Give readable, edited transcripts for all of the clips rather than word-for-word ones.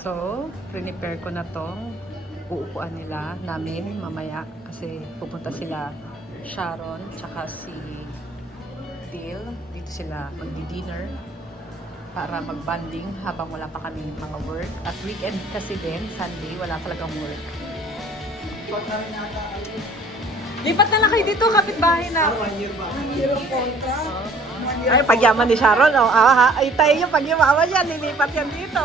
So, prepare ko na tong uupuan nila namin mamaya kasi pupunta sila Sharon tsaka si Dale. Dito sila magdi-dinner para mag-bonding habang wala pa kami mga work. At weekend kasi din, Sunday, wala talagang work. Lipat na lang kayo dito, kapitbahay na. 1 year ba? Ay, pagyaman ni Sharon, oh. Ay, tayo yung pagyaman yan, lilipat yan dito.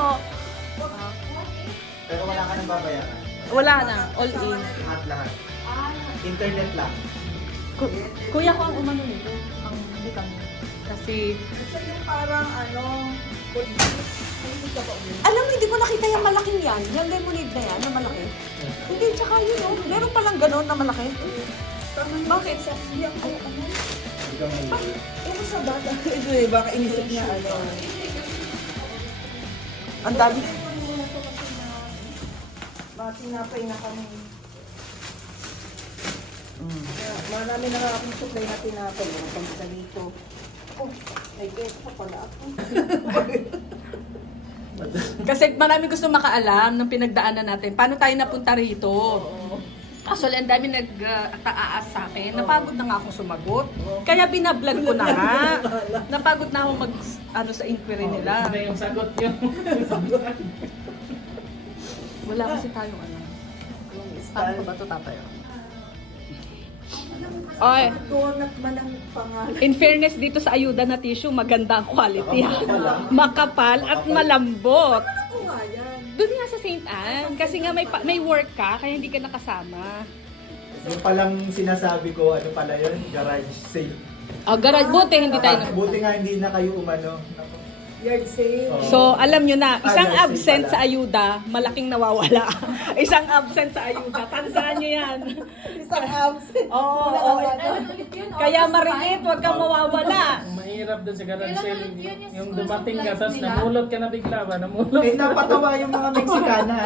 Pero wala ka nang babayaran. Wala na, all in. Lahat. Internet lang. Kuya ko ang umano nito, ang hindi kami. Kasi, Kasi yung parang alam mo, hindi ko nakita yung malaking yan. Yung lemonade na yan, na malaki. Hindi, tsaka yun, oh. Meron palang ganon na malaki. Bakit? Ay, ano? Hindi ka may... Ito sa bata. Ito eh, baka inisip niya ano. Ang dami. Tinapay na kami. Marami na akong supply na tinapay. Yung pagka dito. Oh, may guest pa pala ako. Kasi marami gusto makaalam ng pinagdaanan natin. Paano tayo napunta rito? Actually, ang dami nag-aas sa akin. Napagod na nga akong sumagot. Kaya binablog ko na nga. Napagod na akong sa inquiry nila. Ano yung sagot nyo? Wala kasi tayong ano. Paano ko ba ito tatayo? Oy, Donut man ang pangalan. in fairness dito sa ayuda na tissue, maganda ang quality. Makapal at malambot. Ano ko nga yan? Doon nga sa St. Anne. Kasi nga may work ka, kaya hindi ka nakasama. Yung palang sinasabi ko, ano pala yun? Garage sale. Oh, garage. Buti hindi tayo. Buti nga hindi na kayo umano. Yard sale. Oo. So, alam nyo na, isang Ah, absent pala. sa ayuda, malaking nawawala. Isang absent sa ayuda, tandaan nyo yan. Isang absent. Oo, Wala oo. ka ba? Kaya mariit, huwag kang mawawala. Mahirap dun sa garage Kailan sale. ulit yun yung Yung school dumating ka, supplies tapos nila? namulot ka na bigla ba? Namulot. Eh, napatawa yung mga Meksikana.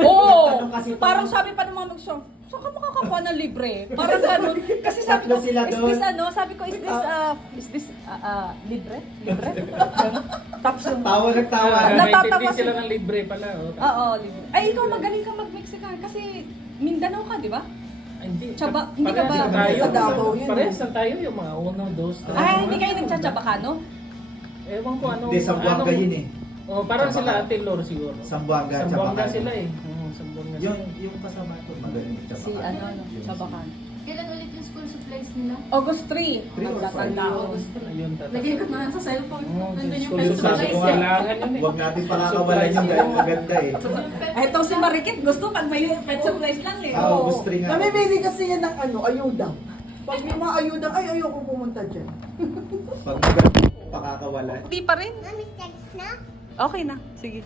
Oo, Ano kasi parang sabi pa ng mga magsong, saan ka makakakuha ng libre? Parang gano'n. Kasi sabi ko, Tatlo sila is doon. this ano? Sabi ko, is this libre? Libre? Tapos yung, Nagtawa. Natatawa Naitindi si- sila ng libre pala. Oh. oo, libre. Ay, ikaw magaling kang mag-Mexican kasi Mindanao ka, di ba? Ay, hindi. Tsaba, hindi ka ba? Parehas lang tayo. Sa Davao yun, Parehas lang tayo yung mga 1, 2, 3. Ay, hindi kayo nagtsatsabakan, no? Ewan ko ano. Hindi, Sambuanga yun eh. Oh, parang Tsaba sila ka. Ate Lor siguro. Sambuanga, Sambuanga Tsaba sila ka. eh. Oo, Sambuanga sila. Yung kasama ko, magaling. Si ano, Tsabakan. Kailan ulit yung school supplies nila? August 3. 3 or Magtatanda ako. August 3. Ayun, tata. Lagay ko na lang sa cellphone. Oo, Nandun yung school peso supplies. supplies Kung eh. kailangan yun eh. Huwag natin pakakawalan yung dahil maganda eh. Ito si Marikit, gusto pag may pet supplies lang eh. Ah, August 3 nga. Namimili kasi yan ng ayuda. Pag may mga ayuda, ay ayoko pumunta dyan. Pag maganda, pakakawalan. Hindi pa rin. Okay na, sige.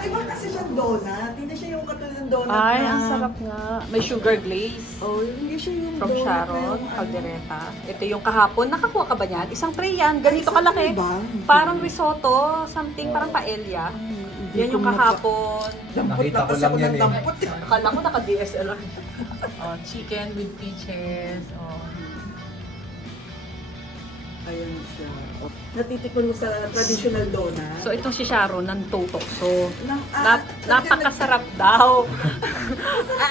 Iba kasi siyang donut. Hindi siya yung katulad ng donut Ay, na... ang sarap nga. May sugar glaze. Oh, hindi siya yung From donut Sharon, na- Caldereta. Ito yung kahapon. Nakakuha ka ba niyan? Isang tray yan. Ganito Ay, kalaki. isang tray ba? Parang risotto. Something, parang paella. Yan yung kahapon. Nakita ko lang yan eh. Dampot. Akala ko naka-DSLR. Oh, chicken with peaches. Oh. Ayan siya. Natitikon mo sa traditional donut. So, itong si Sharon, nantutok. So, Nang- napakasarap daw.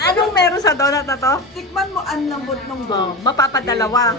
Anong meron sa donut na to? Tikman mo ang lambot ng Oh, donut. mapapadalawa.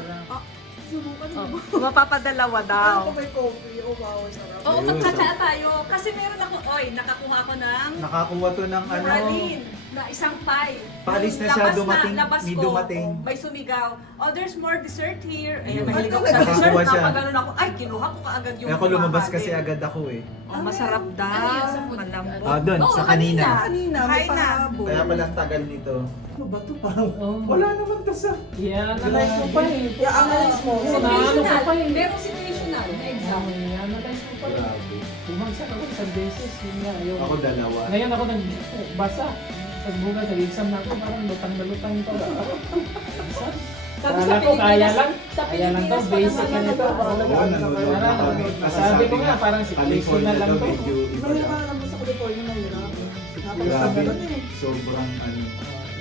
Subukan mo. Mapapadalawa daw. Ako may coffee. Oh, wow, sarap. Oo, magtsatsa tayo. Kasi meron ako, nakakuha ko ng Nakakuha to ng ano. praline na isang pie. Palis na Yung siya, labas dumating, labas may ko, dumating. may sumigaw. Oh, there's more dessert here. Ayun, Yun. mahilig ako sa Nakakuha dessert. siya. Napaganon ako. Ay, kinuha ko kaagad yung Kaya ako lumabas kumakain. kasi agad ako eh. Oh, masarap daw. Ano yun sa food? Malambot. Ah, doon, Oo, sa kanina. Kanina, may Kain na. pahabol. Kaya palang tagal nito. Ano ba ito? Parang Oh. Wala naman to sa... I-analyze mo pa eh. i-analyze mo. Ano ka pa eh. Merong situational na exam. I-analyze mo pa eh. Grabe. Bumagsak ako isang beses. Yun nga, ayaw. Ako dalawa. Ngayon ako nagbasa. Tapos bukas, nag-exam na ako. Parang lutang na lutang pa. Exam. Tapos Kala sa ko, kaya Pilipinas- lang. sa Kaya lang to, Pilipinas pa basic naman na ito. Oo, nanonood na kami. Sabi ko nga, parang si California na lang daw to. medyo iba Mahirap lang. ka naman sa California, mahirap. Grabe. Napakasama eh. Sobrang ano.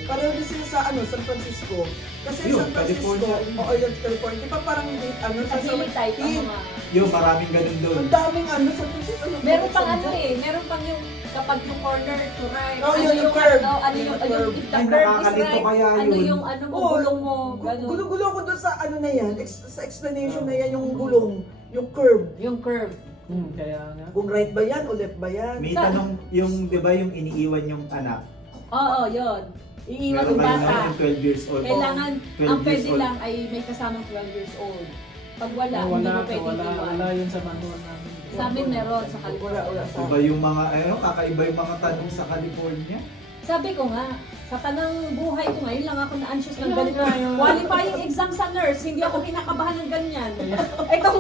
Pareho din sila sa San Francisco. Kasi Yun, San Francisco, California. o yun, California, di ba parang sa Naghihintay pa Heat. mga Yung maraming ganun doon. Ang daming ano sa physics. Meron pang ano eh, meron pang yung kapag yung corner to right. Oh, yun, yung curve. Ano yung, if the Ay, curve is nakakalito right, kaya ano yun. yung ano mo, Oo. gulong mo, gano'n. Gulo-gulo ko doon sa ano na yan, sa explanation na yan, yung gulong, yung curve. Yung curve. Kaya nga. Kung right ba yan o left ba yan? May tanong, yung, di ba yung iniiwan yung anak? Oo, yun. Iiwan Meron yung kayo bata. na yung 12 years old. Kailangan, 12 ang years pwede old. lang ay may kasamang 12 years old. Pag wala, hindi Wala, mo pwede iwan. wala yun sa manual namin. Sa amin meron sa Wala, wala California. sa Diba yung mga, ano, kakaiba yung mga tanong sa California? Sabi ko nga, sa tanang buhay ko ngayon lang ako na-anxious ng Kaya ganito. nga yun. Qualifying exam sa nurse, hindi ako kinakabahan ng ganyan. Itong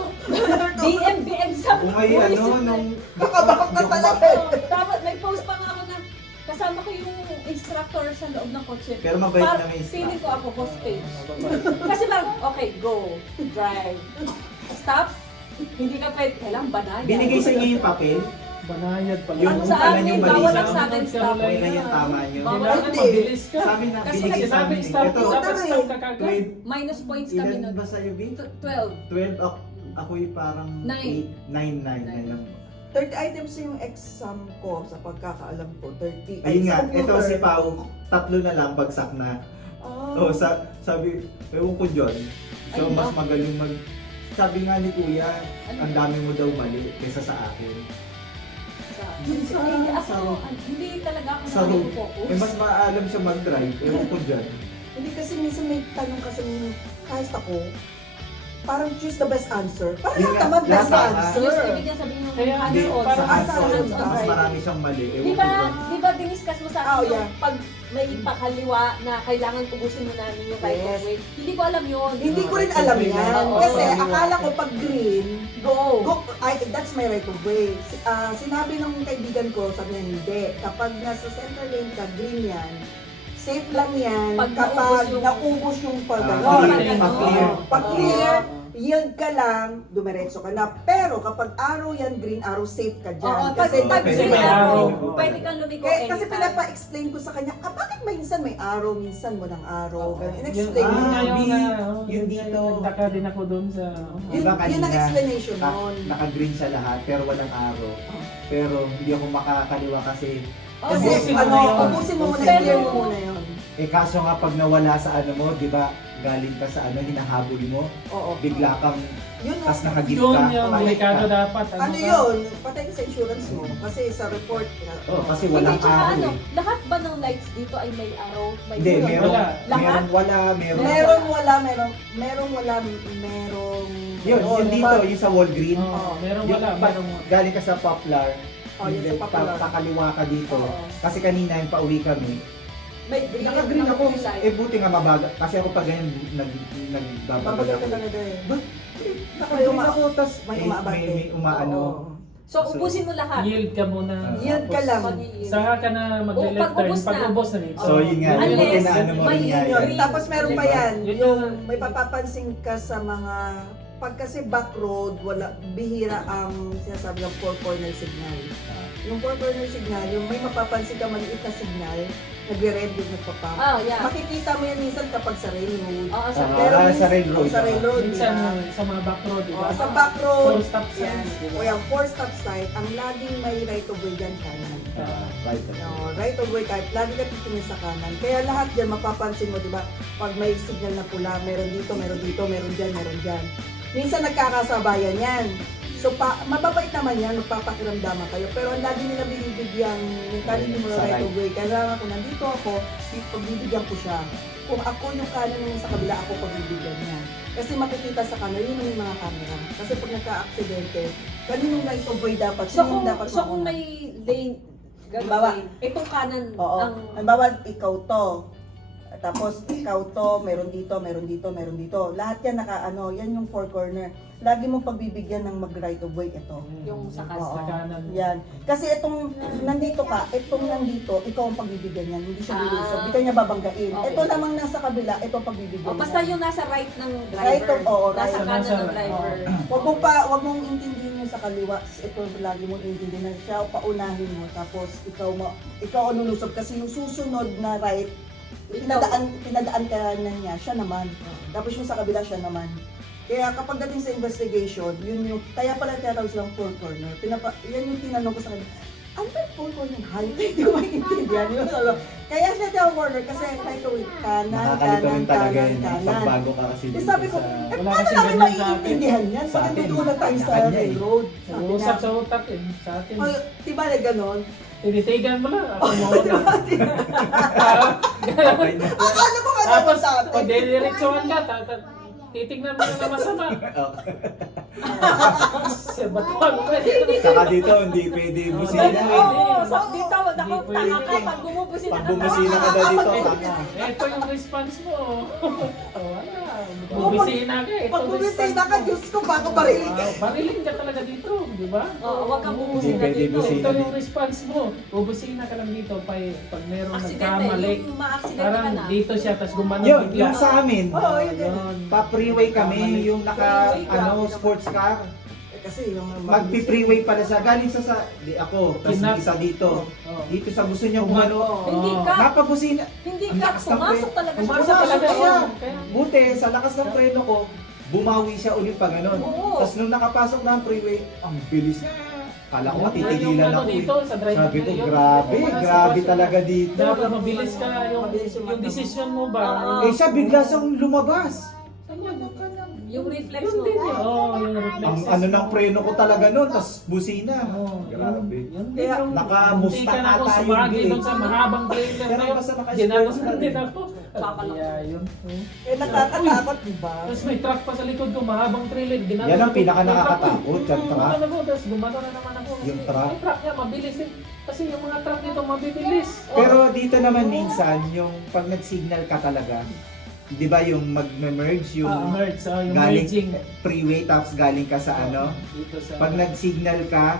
DMB exam. Kung may buhay ano, sa- nung... Kakabakak ka talaga. Oo, Dapat may post pa nga ako na kasama ko yung instructor sa loob ng kotse. Pero mabait na may Feeling ko staff. ako host page. Kasi parang, okay, go, drive, stop, hindi ka pwede, kailangan banaya. Binigay sa inyo yung papel? Banayad pala. Yung Ano sa pala amin, yung bawal balisa. lang sa amin stop. Okay na yung tama nyo. Bawal. Kailangan Hindi. mabilis ka. Sa amin na, Kasi binigay sa Sinabi amin. stop, Ito, dapat stop ka kagad. 12, Minus points kami ilan nun. ba sa'yo, B? 12. 12, ako yung parang Nine. 9, 9. 30 items yung exam ko sa pagkakaalam ko. 30. Ayun nga, computer. ito si Pao, 3 na lang bagsak na. Oh. Oh, sabi, ewan ko John. So, Ayun mas ba? magaling mag... Sabi nga ni Kuya, Ano? ang dami mo daw mali kaysa sa akin. Hindi ako, hindi talaga ako Sa road. nakapag-focus. Eh, mas maalam siya mag-drive. Ewan ko dyan. Hindi kasi minsan may tanong kasi kahit ako, parang choose the best answer. Parang Yun lahat nga, naman best lahat tama. answer. Just ibig niya sabihin ng Kaya Hindi, hands-on. parang sa hands-on, hands-on mas driving. marami siyang mali. Ewan Di ko ba, dyan. di ba diniscuss mo sa akin Oh, yung yeah. pag may pakaliwa na kailangan ubusin mo namin yung right of Yes. way. Hindi ko alam yun. Hindi ko rin alam yan. Oo. Kasi akala ko pag green, Go! that's my right of way. Sinabi ng kaibigan ko, sabi niya hindi. Kapag nasa center lane ka, green yan. Safe lang yan Pag kapag naubos yung- naubos yung pag clear, pag clear. Pag clear, Oo. yield ka lang, dumiretso ka na. Pero kapag arrow yan, green arrow, safe ka dyan. Oo, pag Kasi pag pwede green may arrow, arrow. pwede kang lumiko kasi anytime. pinapa-explain ko sa kanya, bakit minsan may arrow, minsan walang arrow. Oo. Ganun. Yun, In-explain Ah, mo. ngayon B, na, yun dito. Nagtaka din ako doon sa... Yun, Diba yun ang kanina, explanation nun. Naka-green siya lahat, pero walang arrow. Pero hindi ako makakaliwa kasi... Oo. Kasi Ubusin mo ano, na yun. ubusin mo muna, Pero- clear mo muna yun. Eh kaso nga pag nawala sa ano mo, di ba, galing ka sa ano, hinahabol mo, Oo. bigla kang, Yun, tas nakagit Yun ka, yung patay delikado ka. dapat. ano ka? yun? Patay ka sa insurance mo. Kasi sa report. Oo, kasi Hindi, walang tsaka arrow ano, eh. lahat ba ng lights dito ay may arrow? May Hindi, gulong? meron, Wala. Lahat? meron. Meron, wala, merong... Yun, Oo, yun dito, diba? yung sa wall green. Oo, meron Yung wala, pag meron wala. galing ka sa poplar, Oh, yung sa Poplar. pakaliwa ka dito. Oo. Kasi kanina yung pauwi kami, May green. naka-green ako. light. Eh buti nga mabaga. Kasi ako pag ganyan, nagbabagal Babagal ako. ka talaga eh. Ba't? May Naka-green ako, tas may umaabante. may umaano. Oo. So, ubusin mo lahat. Yield ka muna. Yield ka lang. Pag-i-yield. Saka ka na mag-left turn. pag-ubos na. Pag-ubos na. So yun nga, Unless, yung inaano mo rin may nga Yun. yun. Tapos meron pa yan. Yun Yung yung- may papapansin ka sa mga... Pag kasi back road, wala, bihira ang sinasabi ng four corner signal. Yung four corner signal, yung may mapapansin ka maliit na signal, nagre-red yung nagpapump. Oh, yeah. Makikita mo yan minsan kapag sa railroad. Oo, sa Sa railroad. Sa railroad, Minsan yeah. sa mga back road, di ba? Sa back road, Four stop yan. signs, di ba? O yung four stop sign, ang laging may right of way dyan kanan. Right. No, right of way kahit lagi ka titingin sa kanan. Kaya lahat dyan mapapansin mo, di ba? Pag may signal na pula, meron dito, meron dito, meron dyan, meron dyan. Minsan nagkakasabayan yan. So, mababait naman yan, magpapakiramdaman kayo. Pero ang lagi nila binibigyan, mentality mo Sa right right. of way. Kailangan kung nandito ako, pagbibigyan ko siya. Kung ako yung kanan yung sa kabila, ako pagbibigyan niya. Kasi makikita sa camera, yun yung mga camera. Kasi pag nagka-aksidente, kaninong right of way dapat, So sino kung, dapat so kung mauna? may lane, Halimbawa, lane, itong kanan, Oo. ang, Halimbawa, ikaw to. Tapos ikaw to, meron dito, meron dito, meron dito. Lahat yan yan yung four corner. Lagi mong pagbibigyan ng mag-right of way ito. yung sa Oo. Sa kanan. Yan. Kasi itong nandito ka, itong nandito, ikaw ang pagbibigyan niyan. Hindi siya Ah. biluso. Hindi ka niya babanggain. Okay. Ito namang nasa kabila, ito ang pagbibigyan oh, basta niya. yung nasa right ng driver. Right of- oo, nasa right. kanan Nasa- ng driver. Wag mong intindihin yung sa kaliwa. Ito lagi mong intindihin na siya paunahin mo. Tapos ikaw ang lulusob kasi yung susunod na right, pinadaan ka na niya, siya naman. Tapos yung sa kabila, siya naman. Kaya kapag dating sa investigation, yun yung, kaya pala tinatawag silang four corner. Yan yung tinanong ko sa kanya, ano ba yung four corner height? Hindi ko maintindihan yun. Kaya siya tinatawag corner kasi kahit kanan, Nakakalito kanan, rin talaga kanan, yun. kanan. Pagbago ka kasi Eh, dito sabi ko, sa... paano Wala kasing namin ganun sa atin. maiintindihan yan? Sa Pag atin, nandun tayo sa kanya main eh. road. Sabi Usap niya, sa utak eh. Sa atin. "Ay, di ba na ganon? Tinitigan mo lang. Ako mo na. Okay na. Akala ko ka naman Tapos, sa atin. o didiretsuhan ka. Titignan mo na masama. Sa batuan mo pwede. Saka dito, hindi pwede busina. Oo, so dito, naku, Hindi tanga pwede. ka pag bumubusina Pag ka. bumusina ka daw dito, tanga. Ito yung response mo. Wala. Bubisina ka. Ito Pag bumisita ka, Diyos ko, baka bariling ka. Barilin ka talaga dito, di ba? Oo, huwag kang Hindi bumubusina pwede dito. busina. Ito yung response mo. Bubusina ka lang dito pag merong Aksidente, nagkamali. yung ma-aksidente ka Parang na. dito siya, tapos gumano Yun, bigla. yung sa amin, Oo, yun din. pa-freeway kami, yung naka, Freeway, grabe sports car. Eh, kasi yung Magpi-freeway pala siya. Galing sa di ako, tapos Kinap. isa dito. Oo. Dito sa gusto niya kumano. Hindi ka, Napabusina. hindi Ang ka, lakas ng pumasok pre- talaga siya. Pumasok Pumasok talaga siya. yun. Kaya- Buti, sa lakas ng preno ko, bumawi siya ulit pa ganun. Oo. Tapos nung nakapasok na ang freeway, ang bilis niya. Kala ko matitigilan Yung ano ako dito, eh. sa driving Sabi ko, yun, grabe, yung mga grabe sitwasyon. talaga dito. Dapat mabilis ka Mabilis yung yung mata mo. decision mo ba? Oo. Eh siya bigla siyang lumabas. Saan yun? Yung reflex Yun mo. din yun. Oo, yung reflexes. Ang ano ng preno ko talaga noon, tapos busina. Oo, Grabe. Yun din Kaya, yung naka-Mustang munti ka na ako ata yun, sumagi eh. doon sa mahabang trailer Pero na yun. basta naka-sports Ginagos car din eh. ako. Kakalak. Kaya yun. Eh, nakakatakot, di ba? Tapos may truck pa sa likod ko, mahabang trailer. Ginagos Yan ang ko. pinaka May truck nakakatakot, yung pa. truck. Gumano ko, tapos gumano na naman ako. Yung truck. Yung truck niya, mabilis eh. Kasi yung mga truck dito, mabibilis. Pero dito naman minsan, yung pag nag-signal ka talaga, di ba yung mag-merge, yung Merge, yung galing merging. freeway tapos galing ka sa ano, Dito sa... pag nag-signal ka,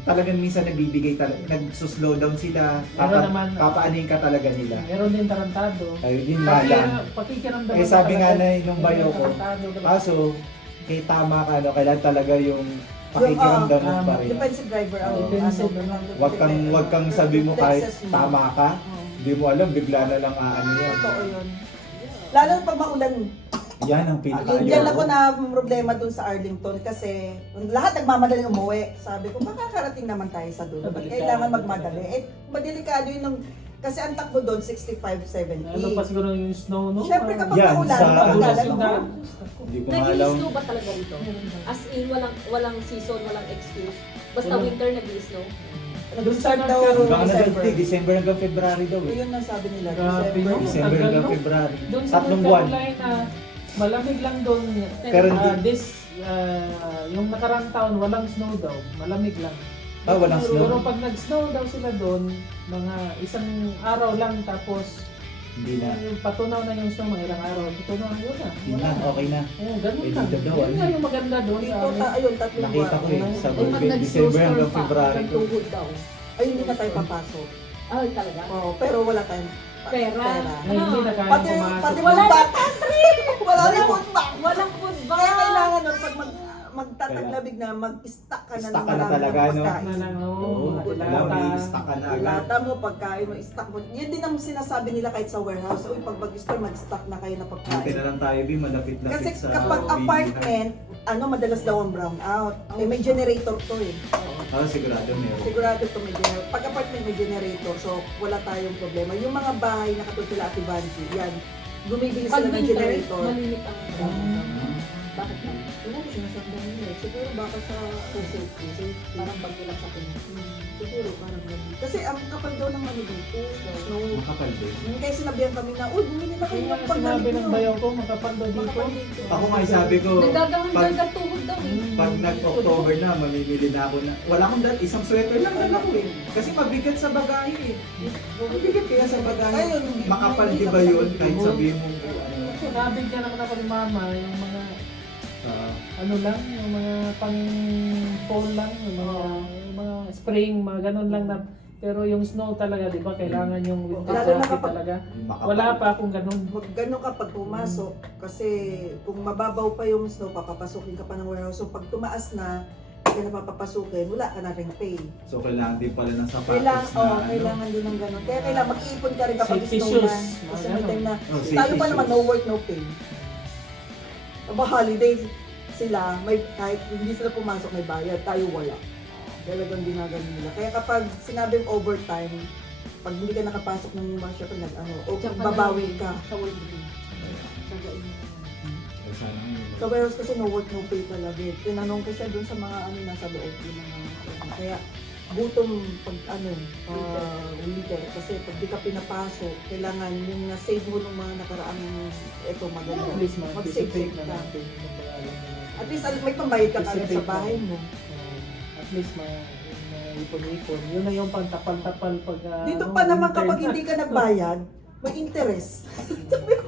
talagang minsan nagbibigay talaga, nag-slow down sila, Pero naman- papaanin ka talaga nila. Meron din tarantado. Ayun, yun nga lang. Pakikiramdaman Eh sabi nga talaga. na nung bayo ko, Tarantado talaga. kaso, kay tama ka, no, kailan talaga yung pakikiramdam mo pa rin. Defensive driver ang Defensive. Wag kang sabi mo kahit Reflexes mo. tama ka, Oo. hindi mo alam, bigla na lang aano yan. Totoo yun. Lalo na pag maulan. Yan ang pinaka Yan ako na problema dun sa Arlington kasi lahat nagmamadaling umuwi. Sabi ko, makakarating naman tayo sa dulo. Ba't kailangan magmadali? Eh, madelikado yun nung, kasi ang takbo doon 65, 70. Ano pa siguro yung snow, no? Siyempre kapag Yan, maulan, sa- makakagalan Dulas yung mo. daan. Hindi ko nga alam. Nag-i-snow ba talaga dito? As in, walang season, walang excuse. Basta Walang- winter nag-i-snow. Nag-start daw Hanggang ano December. daw, December hanggang February daw eh. Yun ang sabi nila, Grabe, December. no? December Tagal, hanggang no? February. Doon sa Tatlong North buwan. Carolina, malamig lang doon. Pero hindi- Yung nakarang taon, walang snow daw. Malamig lang. Ah, walang Pero snow. pag nag-snow daw sila doon, mga isang araw lang tapos Hindi na. yung patunaw na yung snow, mga ilang araw, patunaw yun na. Hindi na, okay na. Oo, ganun Pwede lang. na daw, Yun ano? nga yung maganda doon. Dito, ayun, tatlong Nakita ko eh, buwan. sa Eh, pag December nag-snowstorm hanggang pa, February. nagtuhod daw. Ay, hindi na tayo papasok. Ay, talaga? Oo, pero wala tayong Pera. Ay, hindi na kaya Pati, pumasok. pati Wala food bank. Wala rin food bank. Walang food ba? Kaya kailangan nun, pag magtataglabig na, mag-stock ka na Stock ng ka na marami talaga, ng no? pagkain. Na lang, Oo, oo. wala, Dilata. may stock ka na agad. Lata mo, pagkain mo, stock mo. Yun din ang sinasabi nila kahit sa warehouse. Uy, pag mag-store, mag-stock na kayo na Buti pagkain. na lang tayo, Bi, malapit-lapit Kasi sa kapag bilihan. apartment, madalas daw ang brown out. Eh, may generator to eh. Ah, sigurado meron. Sigurado to may generator. Pag apartment may generator, so wala tayong problema. Yung mga bahay na katulad sila Ate Vanji, yan, bumibili Pag sila ng winter, generator. malimit ang Bakit ba? Ano ko sinasabi nila? Siguro baka sa safety. Parang bago lang sa Pinas. Siguro parang ganun. Kasi ang kapal daw ng ano dito, snow. Makapal din. Kaya sinabihan kami na, uy, bumili na kayo Yung ng mga sinabi paglamig ng nyo." bayaw ko, makapando dito. Makapal dito. Ako nga sabi ko, Nagdadahon tuhod daw eh. pag nag-October na, mamimili na ako na. Wala akong isang sweater lang dala ko eh. Kasi mabigat sa bagahe eh. Mabigat kaya sa bagahe. Ayun, Makapal hindi di ka ba yun? masabi. Kahit sabihin mo, So, nabigyan naman ako ni mama yung mga ano lang, yung mga pang fall lang, yung mga spring, mga ganun lang na. Pero yung snow talaga, di ba, kailangan yung winter Lalo na jacket kapag- talaga. makapal. Wala pa akong ganun. Wag gano'n ka pag pumasok kasi kung mababaw pa yung snow, papapasukin ka pa ng warehouse. So pag tumaas na, hindi ka na papapasukin, wala ka na rin pay. So kailangan din pala ng sapatos Kailangan, na ano. kailangan din ng gano'n. Kaya kailangan mag-iipon ka rin kapag Safety snow shoes, na. mga Kasi may gano'n. time na, Oh, tayo safety pa naman shoes. no work, no pay. Aba, holidays sila, may, kahit hindi sila pumasok, may bayad, tayo wala. Talagang ginagawa nila. Kaya kapag sinabing overtime, pag hindi ka nakapasok ng mga syempre, babawi ka. Sa work din. Sagain mo. Eh, sana ngayon. Sa warehouse kasi no work, no pay talaga. Tinanong ko siya dun sa mga nasa loob yung mga kaya gutom pag winter kasi pag di ka pinapasok, kailangan yung na-save mo ng mga nakaraang ito maganda. At least Mag-save ma-anticipate na ka. natin yung mga alam na At least may pambayad ka kagad sa Anticipate bahay na. mo. at least ipon-ipon. Yun na yung pantapal-tapal pag Dito ano, pa naman winter kapag na. hindi ka nagbayad, may interest.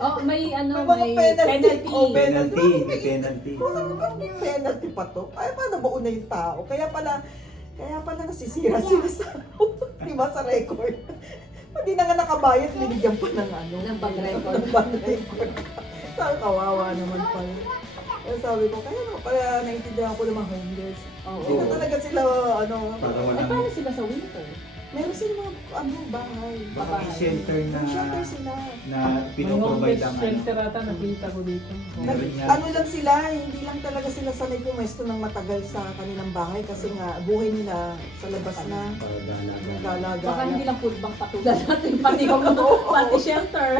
Oh, may ano, May mga may penalty. penalty. Oh, Penalty, may penalty. Kung sabi ko, may penalty pa to. Ay, paano ba una yung tao? Kaya pala nasisira sila sa, di ba, sa record. Hindi na nga nakabayad, binigyan pa ng ano. Ng bad record. Ng bad record. Sabi, kawawa naman pala. Kaya sabi ko, kaya naman pala naiintindihan ko naman homeless. Hindi na talaga sila, Para Eh, walang, paano sila sa winter? meron sila mga, bahay. baka may shelter na, May shelter sila. na May pinoprovide homeless ang ano. shelter ata nakita ko dito. Meron nga. Ano lang sila, hindi lang talaga sila sanay pumesto ng matagal sa kanilang bahay kasi nga buhay nila sa labas na. Para dalaga. Nagalaga. Baka hindi lang food bank patulad natin, pati pati shelter.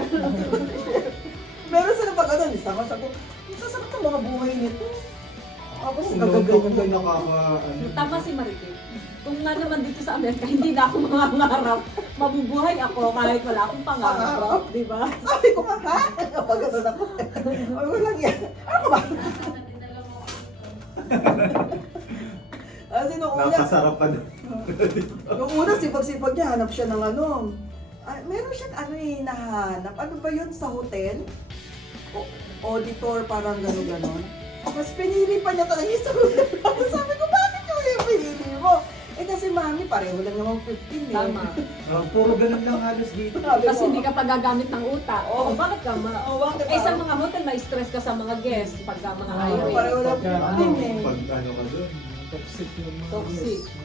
Meron sila pag ano, isama sa ko, sasakit ang mga buhay nito. Tapos Kung gagaganyan ba na nakaka, ano, Tama si Marikit. Kung nga naman dito sa Amerika, hindi na ako mangangarap. Mabubuhay ako kahit wala akong pangarap. Pangarap? Di ba? Sabi ko nga, ha? Kapag ganun ako. Ay, walang yan. Ano ba? Kasi nung una, napasarap pa doon. nung una sipag-sipag niya, hanap siya ng ano. Meron siyang nahanap. Ano ba yun sa hotel? Auditor, parang gano'n-gano'n. Tapos pinili pa niya talaga yung sa hotel. Sabi ko, bakit yung pinili mo? Eh kasi mami, pareho lang naman 15 eh. Tama. Puro ganun lang halos dito. Sabi Kasi ko, hindi ka pa gagamit ng utak. Oo. O bakit ka bakit Eh sa mga hotel, may stress ka sa mga guests pagka mga hiring. pareho lang Pagka, 15 eh. Pag ano ka doon. Toxic yung mga Toxic. yes.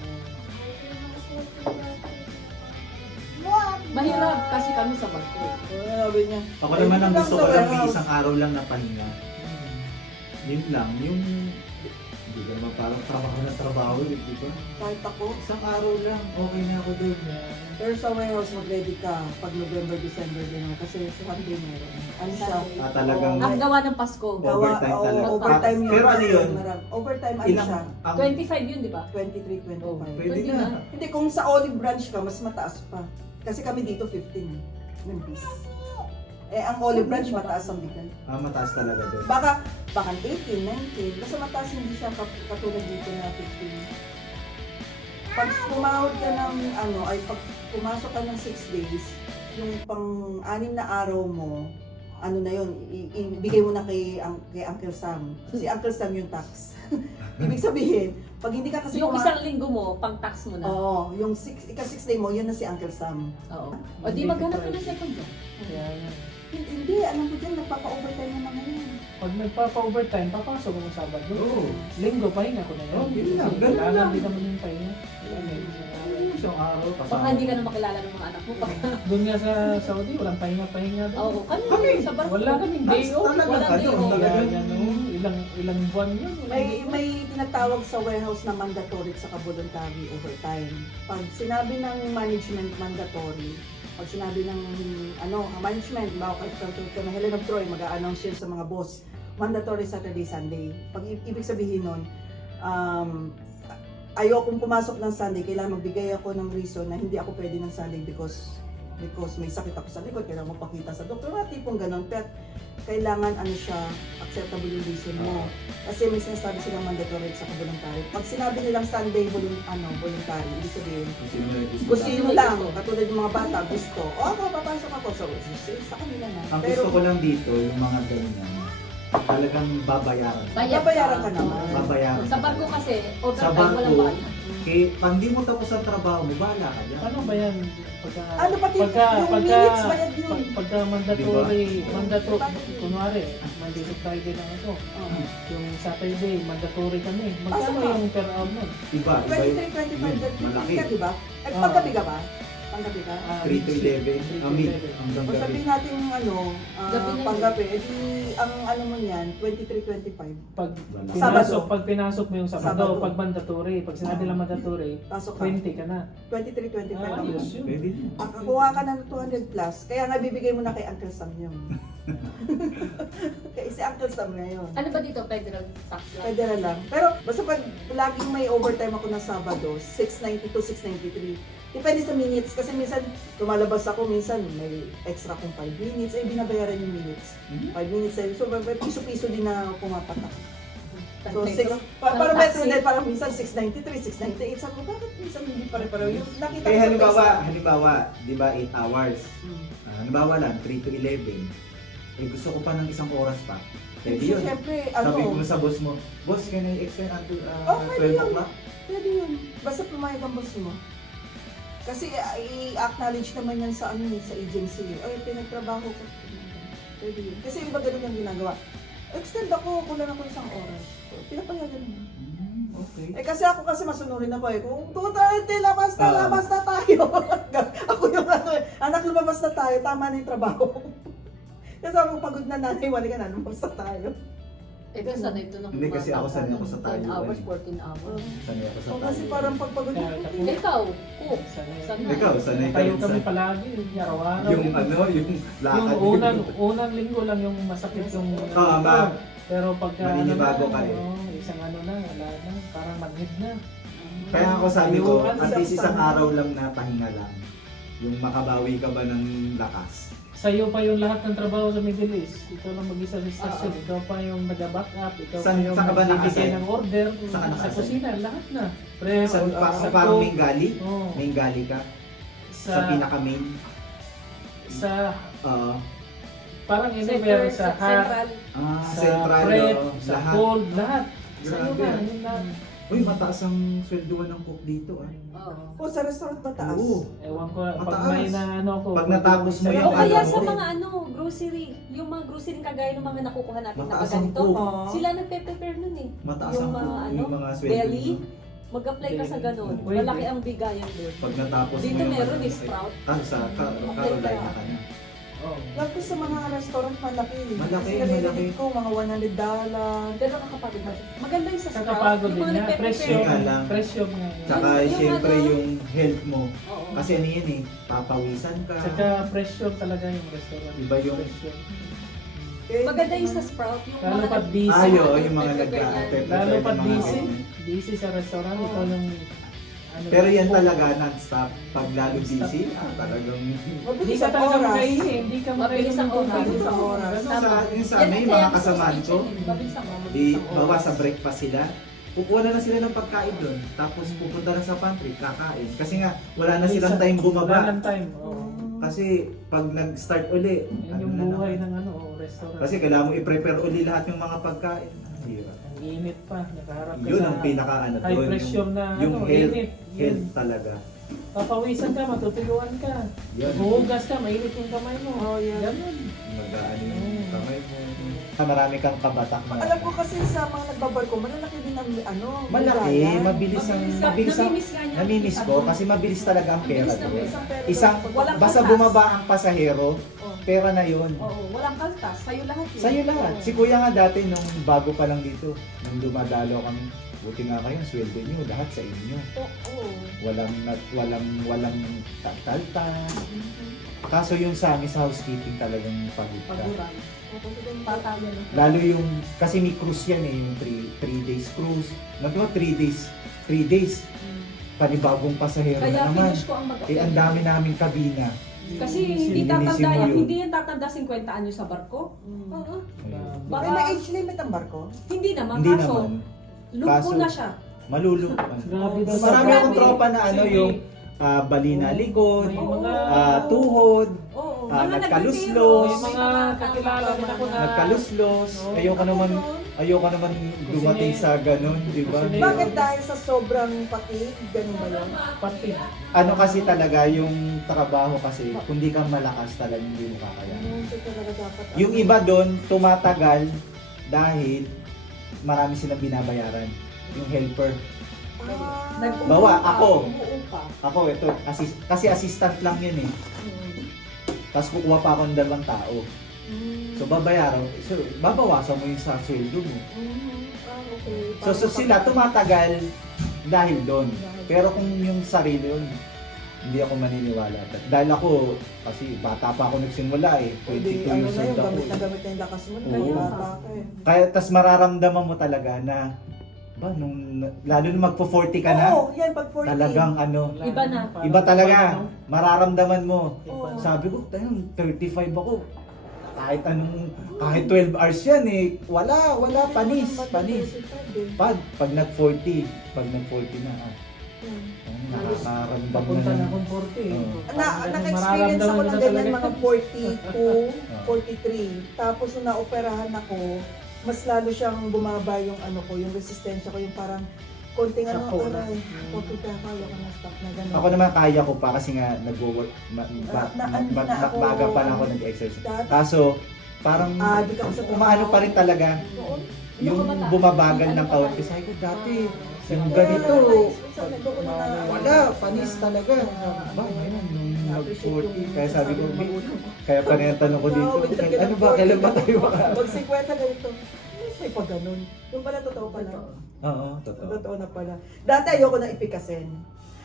Mahirap kasi kami sa bangko. Sabi niya. Ako naman ang Dito gusto lang ko sa lang may warehouse. isang araw lang na pahinga. Yun lang, yung hindi ka naman parang trabaho, di ba? Kahit ako. Isang araw lang, okay na ako doon. Pero sa warehouse, mag-ready ka pag November, December din naman. Kasi sa Sunday meron. Ano siya? Talagang Ang gawa ng Pasko. Overtime talaga. Overtime yun. Pero ano yun? Overtime ano ilang, siya? ang, 25 yun, di ba? 23, 25. pwede Pwede na. na. Hindi, kung sa olive branch ka, mas mataas pa. Kasi kami dito 15 ng piece. Eh, ang olive branch, mataas ang bigay. Mataas talaga doon. Baka 18, 19. Basta mataas, hindi siya katulad dito na 15. Pag tumawag ka ng pag pumasok ka ng 6 days, yung pang-6 na araw mo, ano na yun, ibigay mo na kay Uncle Sam. Si Uncle Sam yung tax. Ibig sabihin, pag hindi ka kasi Yung isang linggo mo, pang tax mo na. Oo, yung 6 day mo, yun na si Uncle Sam. Oo. O di maghanap ka ng second job. Kaya yan. Hindi, alam ko dyan, nagpapa-overtime na mga yan. Pag nagpapa-overtime, papasok mo Sabado. Oo. Linggo, pahinga ko na yun. Oo, yun lang. Kasi Ganun kailangan lang. din naman yung pahinga. Isang araw. Baka hindi ka na makilala ng mga anak mo. Doon nga sa Saudi, walang pahinga-pahinga doon. Oo, Kami, sa barko. Wala kaming day off. Talagang Walang day ano, off. Kaya talagang yan, ilang buwan yun. May tinatawag sa warehouse na mandatory at saka voluntary overtime. Pag sinabi ng management mandatory, pag sinabi ng management, bawa kay Helen of Troy, mag-a-announce yun sa mga boss, mandatory Saturday, Sunday. Pag ibig sabihin nun, ayokong pumasok ng Sunday, kailangan magbigay ako ng reason na hindi ako pwede ng Sunday because may sakit ako sa likod, kailangan mapakita sa doktor, tipong ganon. Pero kailangan acceptable yung reason mo. Kasi may sinasabi silang mandatory at saka voluntary. Pag sinabi nilang Sunday voluntary, ibig sabihin, gusto nyo lang, katulad ng mga bata, gusto, ako, papasok ako. So, sa kanila na. Ang gusto ko lang dito, yung mga ganyan, talagang babayaran. Babayaran ka naman. Babayaran. Sa barko kasi, Sa overtime barko, walang bayad. pag di mo tapos ang trabaho mo, bahala ka dyan. Ano ba yan? Pagka, Pati yung minutes bayad yun. Pagka mandatory, kunwari, Monday to Friday lang ako. Yung Saturday, mandatory kami. Magkano Pasok ka. yung per hour nun? Iba, iba 23, 25, malaki. 15 ka, di ba? Eh, paggabi ka ba? Panggabi ka? 3 to 11. Hanggang O gabi. sabihin natin Gabi na yun. panggabi, edi ang ano mo niyan, 23-25. Pag Sabado. pinasok mo yung Sabado, Sabado. pag mandatory, pag sinabi lang mandatory, Pasok ka. 20 ka na. 23-25 Ah, ang ayos yun. Pwede din. Kuha ka ng 200 plus, kaya nga bibigay mo na kay Uncle Sam yun. Kaya si Uncle Sam ngayon. Ano ba dito? Federal tax lang? Federal lang. Pero basta pag laging may overtime ako na Sabado, 692, 693. Depende sa minutes. Kasi minsan lumalabas ako, minsan may extra kong 5 minutes. Ay, binabayaran yung minutes. 5 minutes. So, may piso-piso din na pumapatak. So, para metro din, parang minsan 693, 698. Sabi ko, bakit minsan hindi pare-pareho? Yung nakita ko Eh sa halimbawa, di ba 8 hours? Hmm. Halimbawa lang, 3 to 11. Eh gusto ko pa ng isang oras pa. Pwede So, yun. syempre, Sabi ko ano, sa boss mo, boss, can I extend until pwede 12 yun. o'clock? Pwede yun. Basta pumayag ang boss mo. Kasi i-acknowledge naman yan sa sa agency. Ay, pinagtrabaho ko. Pwede yun. Kasi iba ganun ang ginagawa. Extend ako, kulang ako isang oras. Pinapayagan mo. Okay. Eh kasi ako masunurin ako eh. Kung tutal, labas na tayo. Ako yung anak, lumabas na tayo, tama na yung trabaho. Kasi ako pagod na nanay, wala ka na, lumabas na tayo. Eh, kasi sanay ito ng Hindi, kasi ako sanay ako sa tayo, 10 hours, eh. 14 hours. Sanay ako sa O kasi tayo. parang pagpagod Kaya na. kapag- Ikaw, cook. Sanay. Sanay. Ikaw, sanay ka Tayo rin kami sa... palagi, araw-araw. Yung yung lakad. Unang linggo lang yung masakit yung pero pagka Maninibago na, ka eh. isang ano na, wala na, parang maghid na. Kaya ako sabi ko, Ayun, at least isang araw lang na pahinga lang. Yung makabawi ka ba ng lakas. Sa'yo pa yung lahat ng trabaho sa Middle East. Ikaw lang mag-isa sa station, ikaw pa yung nag-back up, ikaw pa Saan- yung saan ka ba magbibigay naka-assign? ng order, Saan ka sa naka-assign? kusina, lahat na. Parang main gali? Oo. Main gali ka? Sa pinaka-main? sa Oo. parang anywhere sa hot, Central. sa Central, prep, oh, sa lahat. cold, lahat. Sa'yo Grabe. na, yun lahat. Uy, mataas ang swelduhan ng cook dito ah. Oo. O sa restaurant mataas. Oo. Ewan ko, pag Mataas. may na ano ko. Pag natapos mo O yung kaya ano sa mo, mga grocery, yung mga grocery kagaya ng mga nakukuha natin na mataas ang ganito, cook. Oo. sila nagpe-prepare nun eh. Mataas Yung ang mga cook, ano, yung mga sweldo. belly, mag-apply ka sa ganun. Pwede. Malaki ang bigayan doon. Pag natapos Dito mo yung meron ano, eh, Sprout. Sa Carolina ka na. Oh. Tapos sa mga restaurant malaki. Malaki, Kasi narinig malaki. ko mga $100. Pero nakakapagod na. Maganda yung sa Sprout. Kakapagod Yung din mga nga, nagpe-prepare. presyo, Nga lang. presyo nga. Tsaka Yung syempre ano- yung health mo. Oo. Kasi ano yun eh, papawisan ka. Tsaka presyo talaga yung restaurant. Iba yung- presyo. Maganda yung sa Sprout. Yung Lalo mga pat busy. Ayo, yung mga nagpe-prepare yan. Lalo pat busy. ano. Busy sa restaurant, ikaw yung ano, Pero yan cook. talaga non-stop. Pag lalo busy, talagang... Hindi Mabilis ka ang talaga oras. makahingi, hindi ka Mabilis ang makahingi. oras. Mabilis ang oras. Kasi sa, yung sa Yan ano, ang yung kaya mga gusto kasamahan sa ko, kitchen eh. Mabilis ang oras. di, bawa sa breakfast sila, kukuha na sila ng pagkain doon. Tapos pupunta na sa pantry, kakain. Kasi nga, wala na silang time Wala bumaba. lang time. Oo. Kasi pag nag-start uli, Yan yung na buhay naman. ng ano, restaurant. Kasi kailangan mo i-prepare uli lahat yung mga pagkain. Ang hirap. Ang init pa, nakaharap ka Yun sa ang pinaka ano high doon, pressure na yung ano, health, init. health talaga. Papawisan ka, matutuluan ka. Yan. Huhugas ka, mainit yung kamay mo. Oh, yan. Ganun. Mag-ano yung kamay mo. Marami kang kabatak na. Alam ko kasi sa mga nagbabarko, malalaki din ang Malaki, bigayan. mabilis ang Namimiss nga niya. namimiss ko kasi mabilis talaga ang pera Mabilis na doon. isang pera. Isang Walang basta kaltas. bumaba ang pasahero, Oo. pera na yun. Oo, walang kaltas. Sa'yo lahat yun. Sa'yo lahat. Oo. Si Kuya nga dati nung bago pa lang dito, nung dumadalo kami, buti nga kayo, ang sweldo niyo lahat sa inyo. Oo. Walang talta. Kaso yung sa amin sa housekeeping talagang pagod ka. Paguran. Patayan. Lalo yung, kasi may cruise yan eh, yung 3 days cruise. Nagawa 3 days, panibagong pasahero Kaya na naman. finish ko ang mag-apply. Eh, ang dami naming kabina. Kasi hindi Linisin tatanda mo yan. yun. Hindi yan tatanda 50 anyo sa barko. Oo. May Baka, age limit ang barko? hindi naman. Hindi kaso, naman. lupo Kaso- na siya. Malulupan. Grabe daw. Marami Grabe. akong tropa na ano Kasi yung balina likod, may mga, tuhod, Oo. mga Mga nagkaluslos. may mga kakilala din ako na nagkaluslos. Oo. Ayoko naman dumating sa ganun, di ba? Kusinero. Bakit dahil sa sobrang patig? Ganun ba yun? pati. Ano kasi talaga yung trabaho kasi, kung di ka malakas talaga hindi mo kakayanin. Ano, so talaga dapat Yung iba doon, tumatagal dahil marami silang binabayaran. Yung helper. Ah, Bawa, ako. umuupo pa. Ako, ito, kasi assistant lang yun eh. Tapos kukuha pa ako ng 2 tao. So babawasan mo yung sa sweldo mo. Okay. So sila tumatagal dahil doon. Pero kung yung sarili yun, hindi ako maniniwala. Dahil ako, kasi bata pa ako nagsimula eh. 22 ano years na yun, old ako. gamit na gamit na yung lakas mo. Oo. Kaya bata ka eh. Kaya tas mararamdaman mo talaga na, ba, lalo na magpo-40 ka na, Oo, yan, pag 40. talagang ano, Iba na. iba talaga. Mararamdaman mo. Oo. Sabi ko, tayo, 35 ako. Kahit 12 hours yan eh. Wala, panis. Pag nag-40 na, nakakaramdam Papunta na na ng- akong 40. Oo. Naka-experience ako ng Mararamdaman ganyan mo na mga talaga. 42, 43. Tapos nung naoperahan ako, mas lalo siyang bumaba yung ano ko, yung resistensya ko, yung parang konting ano, Sakto na. aray, konting kaya ko na stop na gano'n. Ako naman kaya ko pa kasi nga nag-work, hindi na ako- baga pa lang ako nag-exercise. Dati- Kaso, parang di ka sa umaano pa rin talaga. Noon. Yung Hindi ako bumabagal Ano ng pa kaunti. tayo? Kasi ko dati, Ah. yung Kaya ganito, sabi ko na, wala, panis talaga. Ba, ngayon, nung nag-40, kaya sabi ko, kaya pa na yung tanong ko dito, ano ba, kailan ba tayo maka? Pag 50 ganito, may pa ganun. Yung pala totoo pala. Oo, totoo. Totoo na pala. Dati ayoko na ipikasin.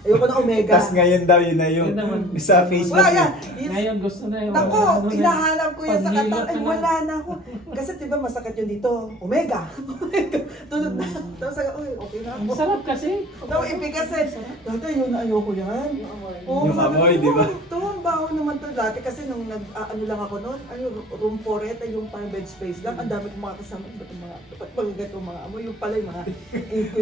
Ayoko na omega. Tapos ngayon daw, yun na yung Yun naman. sa Facebook. Wala yan. Ngayon gusto na yung... Nako, ano na. hinahanap ko yan sa Paghilot katawan. Ay, na wala na ako. Kasi diba masakit yun dito. Omega. Omega. Tulog na. Tapos sabi, uy, okay na Ang ako. sarap kasi. Tapos ipikasin. Dati yun na ayoko yan. Oo, Yung sabi ko, amoy, di ba? Ito, ang baho naman to dati. Kasi nung ano lang ako noon, room 4, yung parang bed space lang. Ang dami kong mga kasama. Ba't magagat yung mga amoy? Yung pala yung mga...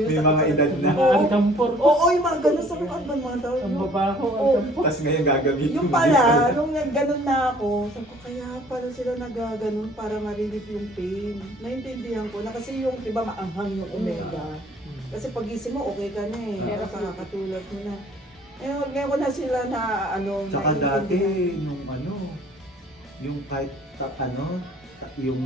May mga edad na. Oo. Alcampor. Oo, yung mga ganun. Sabi ko, ano ba mga tao? Ang babaho. Oo. Alcampor. Tapos ngayon gagamitin Yung mo pala, dito. nung ganun na ako, sabi ko, kaya pala sila nagaganon para ma-relieve yung pain. Naintindihan ko na kasi yung, di ba, maanghang yung omega. Kasi pagising mo, okay ka na eh. Pero kakatulad mo na. Ngayon ko na sila na, Tsaka dati, naiintindihan. nung yung kahit yung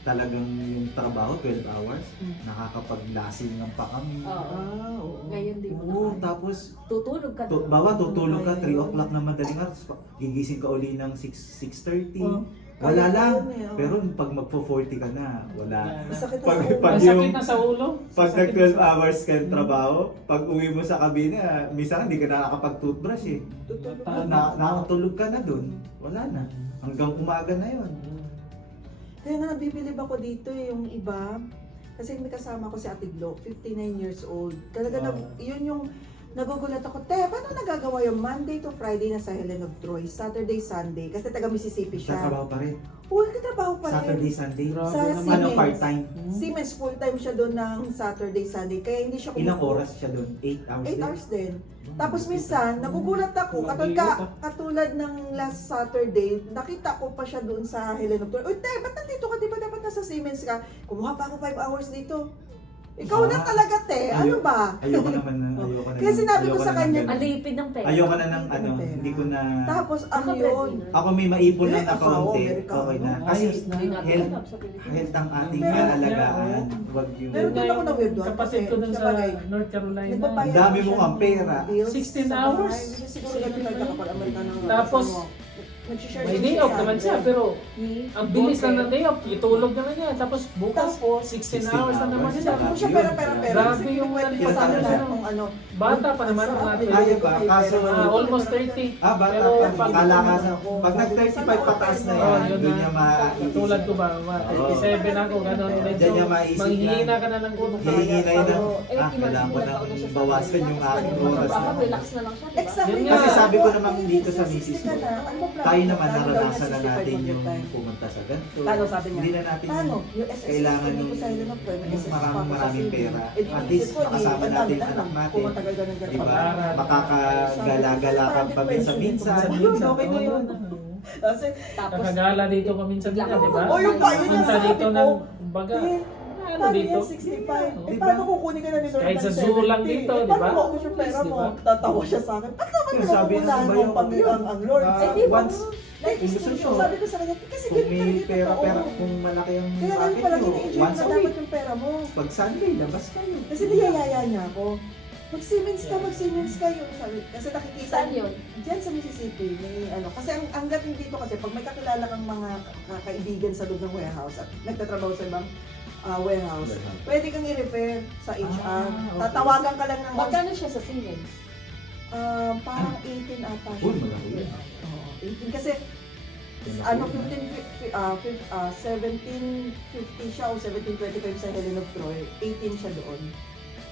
talagang yung trabaho, 12 hours, nakakapaglasingan pa kami. Oo. Oo. Ngayon di mo Oo, na. tapos, Tutulog ka. bawa tutulog ka, 3 o'clock na madaling araw, gigising ka uli ng 6:30. Oh. Wala Kaya lang. yun eh, oh. Pero pag magpo-40 ka na, wala. Masakit na Pag- sa ulo. pag- Ang sakit na sa ulo. Pag Sakit nag na 12 sa- hours ka ng trabaho, pag uwi mo sa kabina, minsan hindi ka nakakapag-toothbrush eh. Tutulog Ah, ka. Nakatulog ka na dun. Wala na. Hanggang umaga na yon. Kaya nga nabibilib ako dito yung iba. Kasi may kasama ko si Ate Glo, 59 years old. Talaga, yun yung nagugulat ako. Paano nagagawa yung Monday to Friday na sa Helen of Troy, Saturday, Sunday? Kasi taga Mississippi siya. Sa trabaho pa rin. Oo, nagtatrabaho pa rin. Saturday, Sunday. Grabe Sa naman. Ano, Siemens. part-time? Siemens, full-time siya doon ng Saturday, Sunday. Kaya hindi siya Ilang oras siya doon? 8 hours 8 din? hours din. Tapos minsan, nagugulat ako, katulad ng last Saturday, nakita ko pa siya doon sa Helen of Troy. Uy, te, ba't nandito ka? Di ba dapat nasa Siemens ka? Kumuha pa ako 5 hours dito. Ikaw na talaga, te. Ano ba? Ayoko naman na, ayoko na. Kaya sinabi ko ayoko sa na ng kanya, ganun. Alipid ng pera. Ayoko na ng Ng pera. hindi ko na... Tapos ano Baka yun? breadwinner. Ako may maipon lang Eh, na asawa, kaunti. Amerikano. Okay na. Kasi Ayos na. Hindi natin health, alam sa Pilipinas. health ang ating Pero- alagaan. Wag yung... Pero doon ako na-weird doon. Kapatid ko dun Kasi, sa sabagay, North Carolina. nagbabayad Ang dami siya mo ng ang pera. bills 16 sa hours? bahay. Siguro ganun talaga kapag Amerikano. Tapos, Nag-share May siya day sa off naman akin. siya, pero Ni- ang bilis lang ng day off. Itulog naman niya. Tapos bukas, Tapos, 16 hours na naman siya. Sabi ko siya, pera. Grabe Kasi yung pwede nalipatan sa akin niya. lahat ng ano. Bata pa naman ang natin. Kaya ba? Kaso- Almost 30. Bata Pero pa. pag- Kalakasan. Pag nag-35 pataas na yan, yun doon na. niya maiisip. Tulad ko ba, 37 ako, gano'n. Diyan niya maisip manghihina na. ka na ng kutok. Hihingi na yun. Eh, Kailangan ko nang bawasan yung aking oras. Baka relax na lang siya, diba? Exactly. Yun nga. Kasi sabi ko naman dito sa misis ko, Ano tayo naman naranasan na natin yung pumunta sa ganito. Paano sabi niya? Hindi na natin Paano? Yung SSS, kailangan hindi ko yung sa Helen of Troy, may SSS pa ako sa maraming civil. pera. Eh, di At isip least ko, di, makasama ang natin dami yung na anak lang. natin. Kung matagal-galang Di ba? ganun. Makakagala-gala ka pa minsan. Yun, okay na yun. Kasi, Tapos, Kakagala dito paminsan nila, di ba? oh, yung payo niya Punta sabi dito ko, ng baga. eh, Ano paano dito? yan, 65? Eh, Di ba? paano kukunin ka na ni Lord Kahit ng sa zoo lang 70? dito, Eh, di ba? paano maubos yung pera Di mo? ba? Tatawa siya sa akin. Ba't naman Yung yung sabi nakukulaan ng mo bayo, ang Lord? ah, Eh, di ba? once, Like, gusto siya. sabi ko sa kanya, kasi Kung ganun may talaga pera, totoo. kung malaki ang Kaya ngayon pocket pala nyo, ini-enjoy once na a dapat week. yung pera mo. Pag Sunday, labas kayo. Kasi niyayaya niya ako. Mag-Siemens ka yun. Sabi, kasi nakikita. Saan yun? Diyan sa Mississippi. May, kasi ang dating dito kasi, pag may kakilala kang mga kaibigan sa loob ng warehouse at nagtatrabaho sa ibang warehouse, pwede kang i-refer sa HR. okay. Tatawagan ka lang ng Magkano siya sa Siemens? parang 18 ata siya. Uy, malaki yun. Oo, 18 kasi 1750 siya o 1725 sa Helen of Troy, 18 siya doon.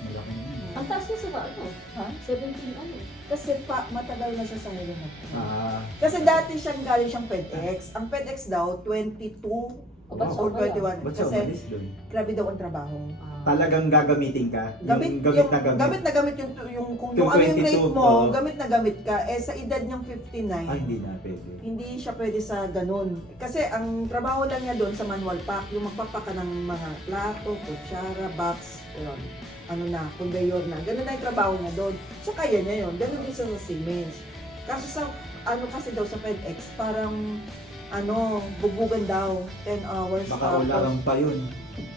Malaki yun. Ang taas niya sa ano? Ha? 17 ano? Kasi matagal na siya sa Helen of Troy. Ah, Kasi dati siyang galing siyang FedEx. Ang FedEx daw, 22 O ba't or siya 21. ba't siya Kasi umalis doon? grabe daw ang trabaho. Talagang gagamitin ka? Gamit, Yung gamit na gamit? gamit na gamit yung kung Yung ano yung 22, rate mo, oo. gamit na gamit ka. Eh sa edad niyang 59, Ay, hindi na pwede. hindi siya pwede sa ganun. Kasi ang trabaho lang niya doon sa manual pack, yung magpapaka ng mga plato, kutsara, box, yun. Ano na, conveyor na. Ganun na yung trabaho niya doon. So kaya niya yun. Ganun din sa Siemens. Kaso sa, ano kasi daw sa FedEx, parang, bubugan daw, 10 hours. Baka wala kang pa yun.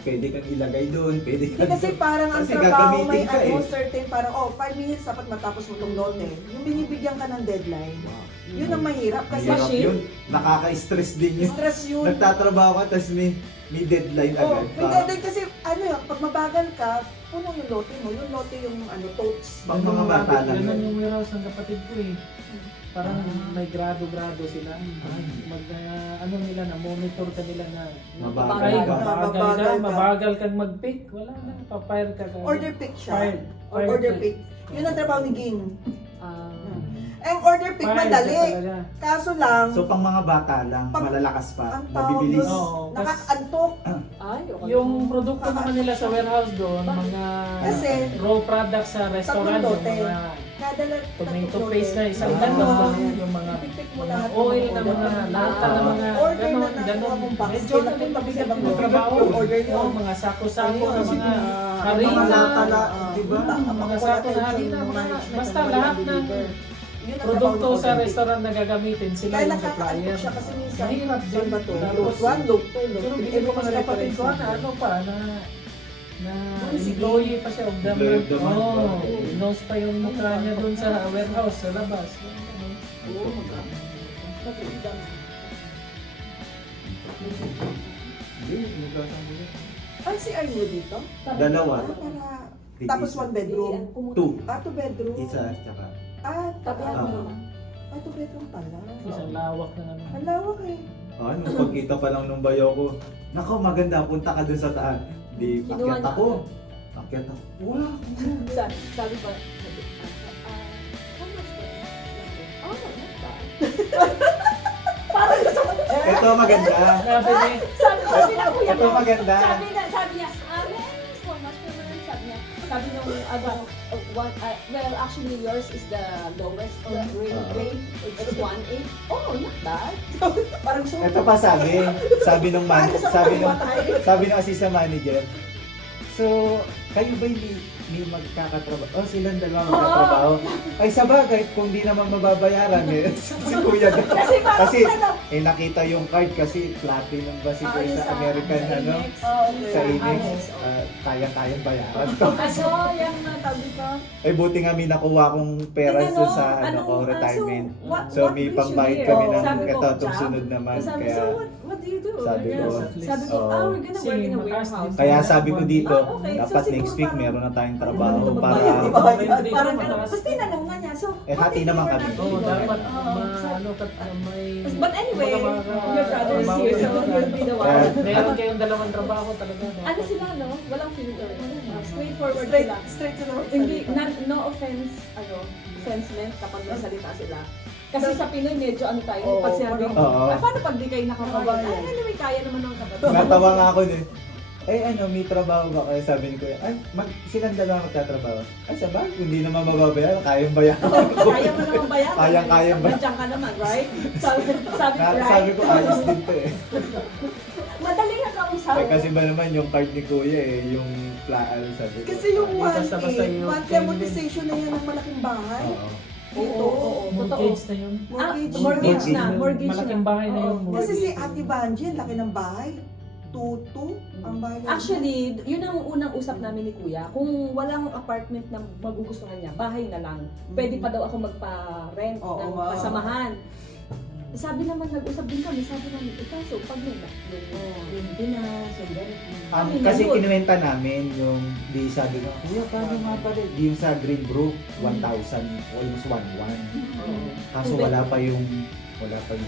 Pwede kang ilagay doon, pwede Hindi kang... kasi parang ang Kasi trabaho may gagamitin ka eh. certain, parang 5 minutes dapat matapos mo itong lote. Yung binibigyan ka ng deadline, yun ang mahirap kasi Mahirap yun. Nakaka-stress din yun. stress yun. Nagtatrabaho ka, tapos may deadline Oh, agad. may deadline kasi yun, pag mabagal ka, puno yung lote mo. Yung lote yung totes. Pang mga bata lang Ganun yun. yung warehouse ng kapatid ko eh. Parang may grado-grado sila. Nila na monitor ka nila na Mabagal ay, ka. mabagal kang mag-pick. Wala na, papire ka. Order pick siya. Fired. Order pick. Yun ang trabaho ni Ging. Ah. Eh, ang order pick Fired ka madali. talaga. Kaso lang, So, pang mga bata lang, Pag- malalakas pa, ang tawag mabibilis. doon, Oo, nakakaantok. Ay, okay. Yung produkto naman nila sa warehouse doon, mga Kasi, raw products sa restaurant, tatlong yung lote. mga Kada tomato tatlong paste na lote. isang Ah. ganon, yung mga Ipipik mo mga lahat ng oil na order. mga lahat ng mga Order na ganon, nakuha ganon. mong box, Medyo kinapunta mo sa mabigat ibang yung lugar, trabaho. yung order mo. Oo, mga sako-sako Ayun, ng mga mga harina, tala, di ba? mga sako na harina, basta lahat ng produkto sa restaurant na gagamitin, sila Kaya yung nakakaantok supplier. siya kasi minsan, Mahirap din. saan ba to? Tapos, Load 1, load 2, load pero 3. bigyan ko pa sa kapatid ko na ano pa, na employee pa siya of the Employee of the month. month. Nose pa yung mukha niya dun sa warehouse, sa labas. Hindi, magkasama yun. Ang CR niyo dito? Dalawa. Tapos one bedroom. 2. 2 bedroom. Isa, tsaka. Tabi Ah, ako. 2 bedroom pala. Isang lawak na ano. Ang lawak eh. Nung pagkita pa lang nung bayo ko, nako maganda, punta ka dun sa taas. Di, Kinuha akyat niya ako. agad. Akyat ako. Wow! Sabi ba, how much ba? Oh, not bad. Ito maganda. Sabi niya, Sabi na kuya Ito ko. maganda. Sabi niya, so much per month. Sabi nung, well, actually, yours is the lowest rate. It's 1.8. Oh, not bad. Parang so. Ito pa sabi nung sabi ng assistant manager. So, kayo ba may magkakatrabaho? Oh, silang dalawa magkatrabaho. Ay, sabagay, kung di naman mababayaran eh. si Kuya daw. Kasi, nakita yung card kasi platinum ba si Kuya sa American, sa Inex. Kaya-kayang bayaran to. Yung tabi ko. Ay, buti nga may nakuha kong pera sa retirement. So, may pangbayad kami ng ito, itong sunod naman. Sabi Kaya, so what do you do? sabi ko, Sabi ko, oo. we're gonna work in a warehouse. kaya sabi ko dito, Okay, so dapat siguro next week parang- meron na tayong trabaho para Parang ganun. Tapos tinanong nga niya. So, hati naman kami. oo, dapat may... But anyway, Kumbaga, your brother is here, so you'll be the one. Meron kayong dalawang trabaho talaga. Ano sila, no? Walang filter. Straightforward sila. Straight to the Hindi, no offense, offensement kapag nasalita sila. Kasi sa Pinoy, medyo ano tayo, Oo, pag sinabi, oo. paano pag di kayo nakabayad? Nakabayad. Anyway, kaya naman ng kapatid. Natawa nga ako eh. May trabaho ba kayo? Sabi ni Kuya, silang dalawa magtatrabaho. Ay, sabay, kung di naman mababayaran, kayang bayaran. Kaya mo naman bayan. Kayang ba? Nandiyan ka naman, right? Sabi right? Sabi ko, ayos din to eh. Madali nga kausap. Kasi ba naman yung card ni Kuya yung sabi ko. Kasi yung Basta-basta yung monthly amortization na yan ng malaking bahay. Oo. Dito. Oo, Mortgage na yun. Ah, Mortgage. mortgage na. Mortgage Malaking na. bahay na yun. Oo. Kasi si Ate Banji, ang laki ng bahay. 2.2 ang bayan. Actually, yun ang unang usap namin ni Kuya. Kung walang apartment na magugustuhan niya, bahay na lang. Pwede pa daw ako magpa-rent Oo, ng wow. kasamahan. Sabi naman, nag-usap din kami, sabi namin, so pag may yung dinas, yung ganun. Kasi kinuwenta namin yung di sabi ko, kuya, paano nga pala? Di yung sa Greenbrook, 1,000, almost 1,100. Kaso wala pa yung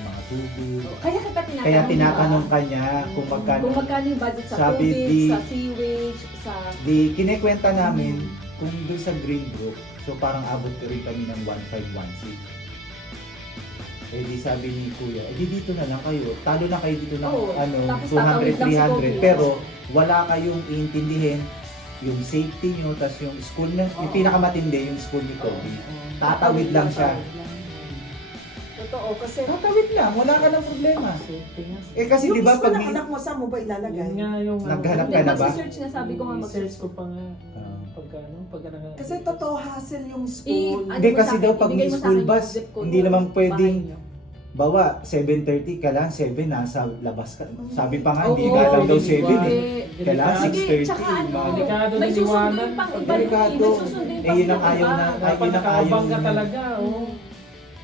mga tubig. Kaya kita tinatanong. Kaya tinatanong kanya kung magkano. Kung magkano yung budget sa Sabi tubig, di- sa sewage, sa... Di kinekwenta namin kung doon sa Greenbrook, so parang abot rin kami ng 1,516. Eh di sabi ni kuya, eh di dito na lang kayo. Talo na kayo dito ng Oo, tapos tatawid 200, lang si 300. Kobe. Pero wala kayong iintindihin yung safety nyo, tas yung school na, yung pinakamatindi yung school ni Kobe. Tatawid lang siya. Totoo, kasi Tatawid lang, wala ka ng problema. Safety nga. Eh kasi yung di ba mismo pag ng anak mo, saan mo ba ilalagay? Yun nga yung... Naghanap ka na ba? Mag-search nga, sabi ko nga search mag-search. ko pa nga. Ah. Pagka Kasi totoo, hassle yung school. Ano Hindi mo kasi sa akin, daw pag ibigay may mo sa school akin bus, yung zip code hindi ng naman bahay pwedeng niyo. bawa 7:30 ka lang, 7 nasa labas ka. Sabi pa nga, hindi Oo, ka lang daw hindi 7 eh. Eh, Kailangan Sige, 6:30. tsaka ano, mga- Delikado may din susundin iwanan. pang iba Delikado. may susundin Eh, pang yun ang iba. ayaw na- Dapat yun ang nakaabang ka ayaw- talaga. Oo.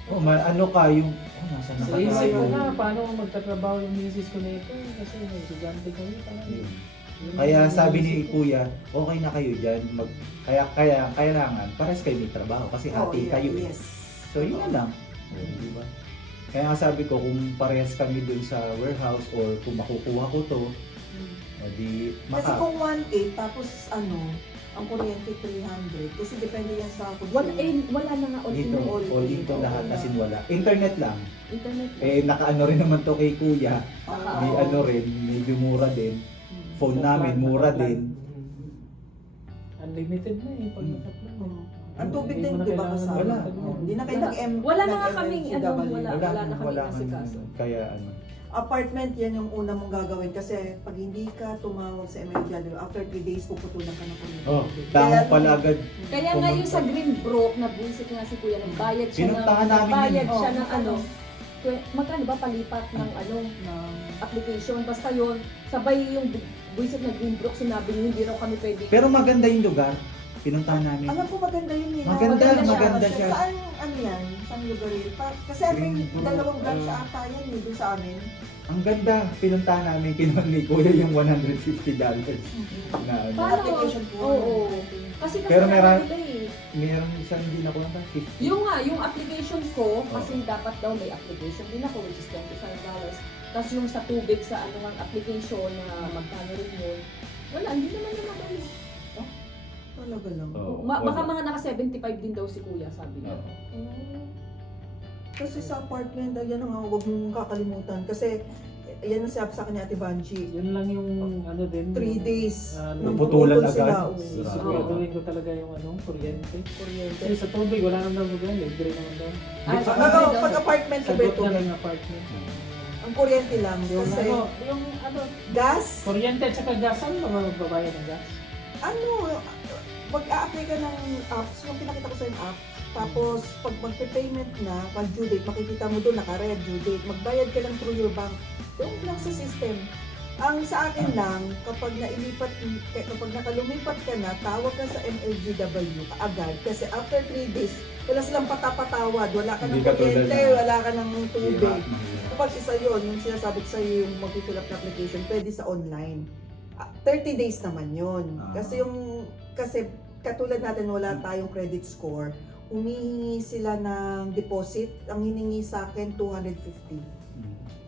Oh, ano ka yung, nasa na Sa ka isip ko yung- nga, paano magtatrabaho yung misis ko na ito? Kasi may estudyante kami. Yun. Kaya sabi ni Kuya, okay na kayo dyan. Kaya kailangan, pares kayo may trabaho kasi hati kayo. Eh. Yes. So yun na lang. Di ba? Kaya nga sabi ko, kung parehas kami dun sa warehouse or kung makukuha ko to, o di Kasi kung 1.8 tapos ang kuryente 300 kasi depende yan sa Wala, wala na nga dito, all o dito lahat as in wala. Internet lang. Internet. Eh nakaano rin naman to kay Kuya. May Oo. ano rin, medyo mura din. Phone namin, mura din. Unlimited na eh, pag Hmm. nakaplan. Ang tubig Hindi din, mo na di ba, kailangan kasama? Wala. Hindi na kayo nag-M. Wala na nga nag-MLGW. kaming, wala na kaming asikaso. Kaya ano. Apartment, yan yung una mong gagawin kasi pag hindi ka tumawag sa MLW, after 3 days puputulan ka na kuryente. Oh, tama pala agad. Kaya nga yung sa Greenbrook, nabuisit nga si Kuya, nagbayad siya Pinuntahan namin nagbayad yun. siya ng ano, magkano ba palipat ng application, basta yun, sabay yung buisit na Greenbrook, sinabi niyo hindi raw kami pwede. Pero maganda yung lugar. Pinuntahan namin. Alam ko maganda yun eh. Maganda siya. Saan, yan? Saan lugar yun? Kasi may Greenbrook, dalawang branch ata yan eh, doon sa amin. Ang ganda. Pinuntahan namin. Kinuha ni Kuya yung $150 na ano. Paano? Application po. Oo. Kasi Pero kasama meron- nila eh. Meron isang hindi na kuha 50. Yung nga, yung application ko, kasi dapat daw may application din ako, which is $25. Tapos yung sa tubig, sa ano ng application na magkano rin yun, wala, hindi naman naman. Talaga lang. Oo, Baka wala. mga naka 75 din daw si Kuya, sabi niya. Oo. Kasi sa apartment, yan nga, huwag mong kakalimutan. Kasi, yan ang sabi sa akin ni Ate Banji. Yun lang yung ano din. 3 days. nung Puputulan putol sila, agad. oo. Siguraduhin ko talaga yung kuryente. Kasi sa tubig, wala naman daw mag libre naman daw. Pag apartment, Sagot libre na tubig. ng apartment. Ang kuryente lang. Yung Kasi, yung gas, kuryente at saka gas, ano ba magbabayad ng gas? mag-a-apply ka ng apps, yung pinakita ko sa yung app, tapos pag magpe-payment na, pag due date, makikita mo doon naka-red due date, magbayad ka lang through your bank, doon lang sa system. Ang sa akin lang, kapag nakalumipat ka na, tawag ka sa MLGW agad, kasi after 3 days, wala silang patapatawad, wala ka ng Hindi ka tulad kuryente, na- wala ka ng tubig. Mahirap, mahirap. Kapag isa yun, yung sinasabi ko sa'yo yung mag-fill up na application, pwede sa online. 30 days naman yun. Ah. Kasi katulad natin wala tayong credit score, humihingi sila ng deposit. Ang hiningi sa akin, 250.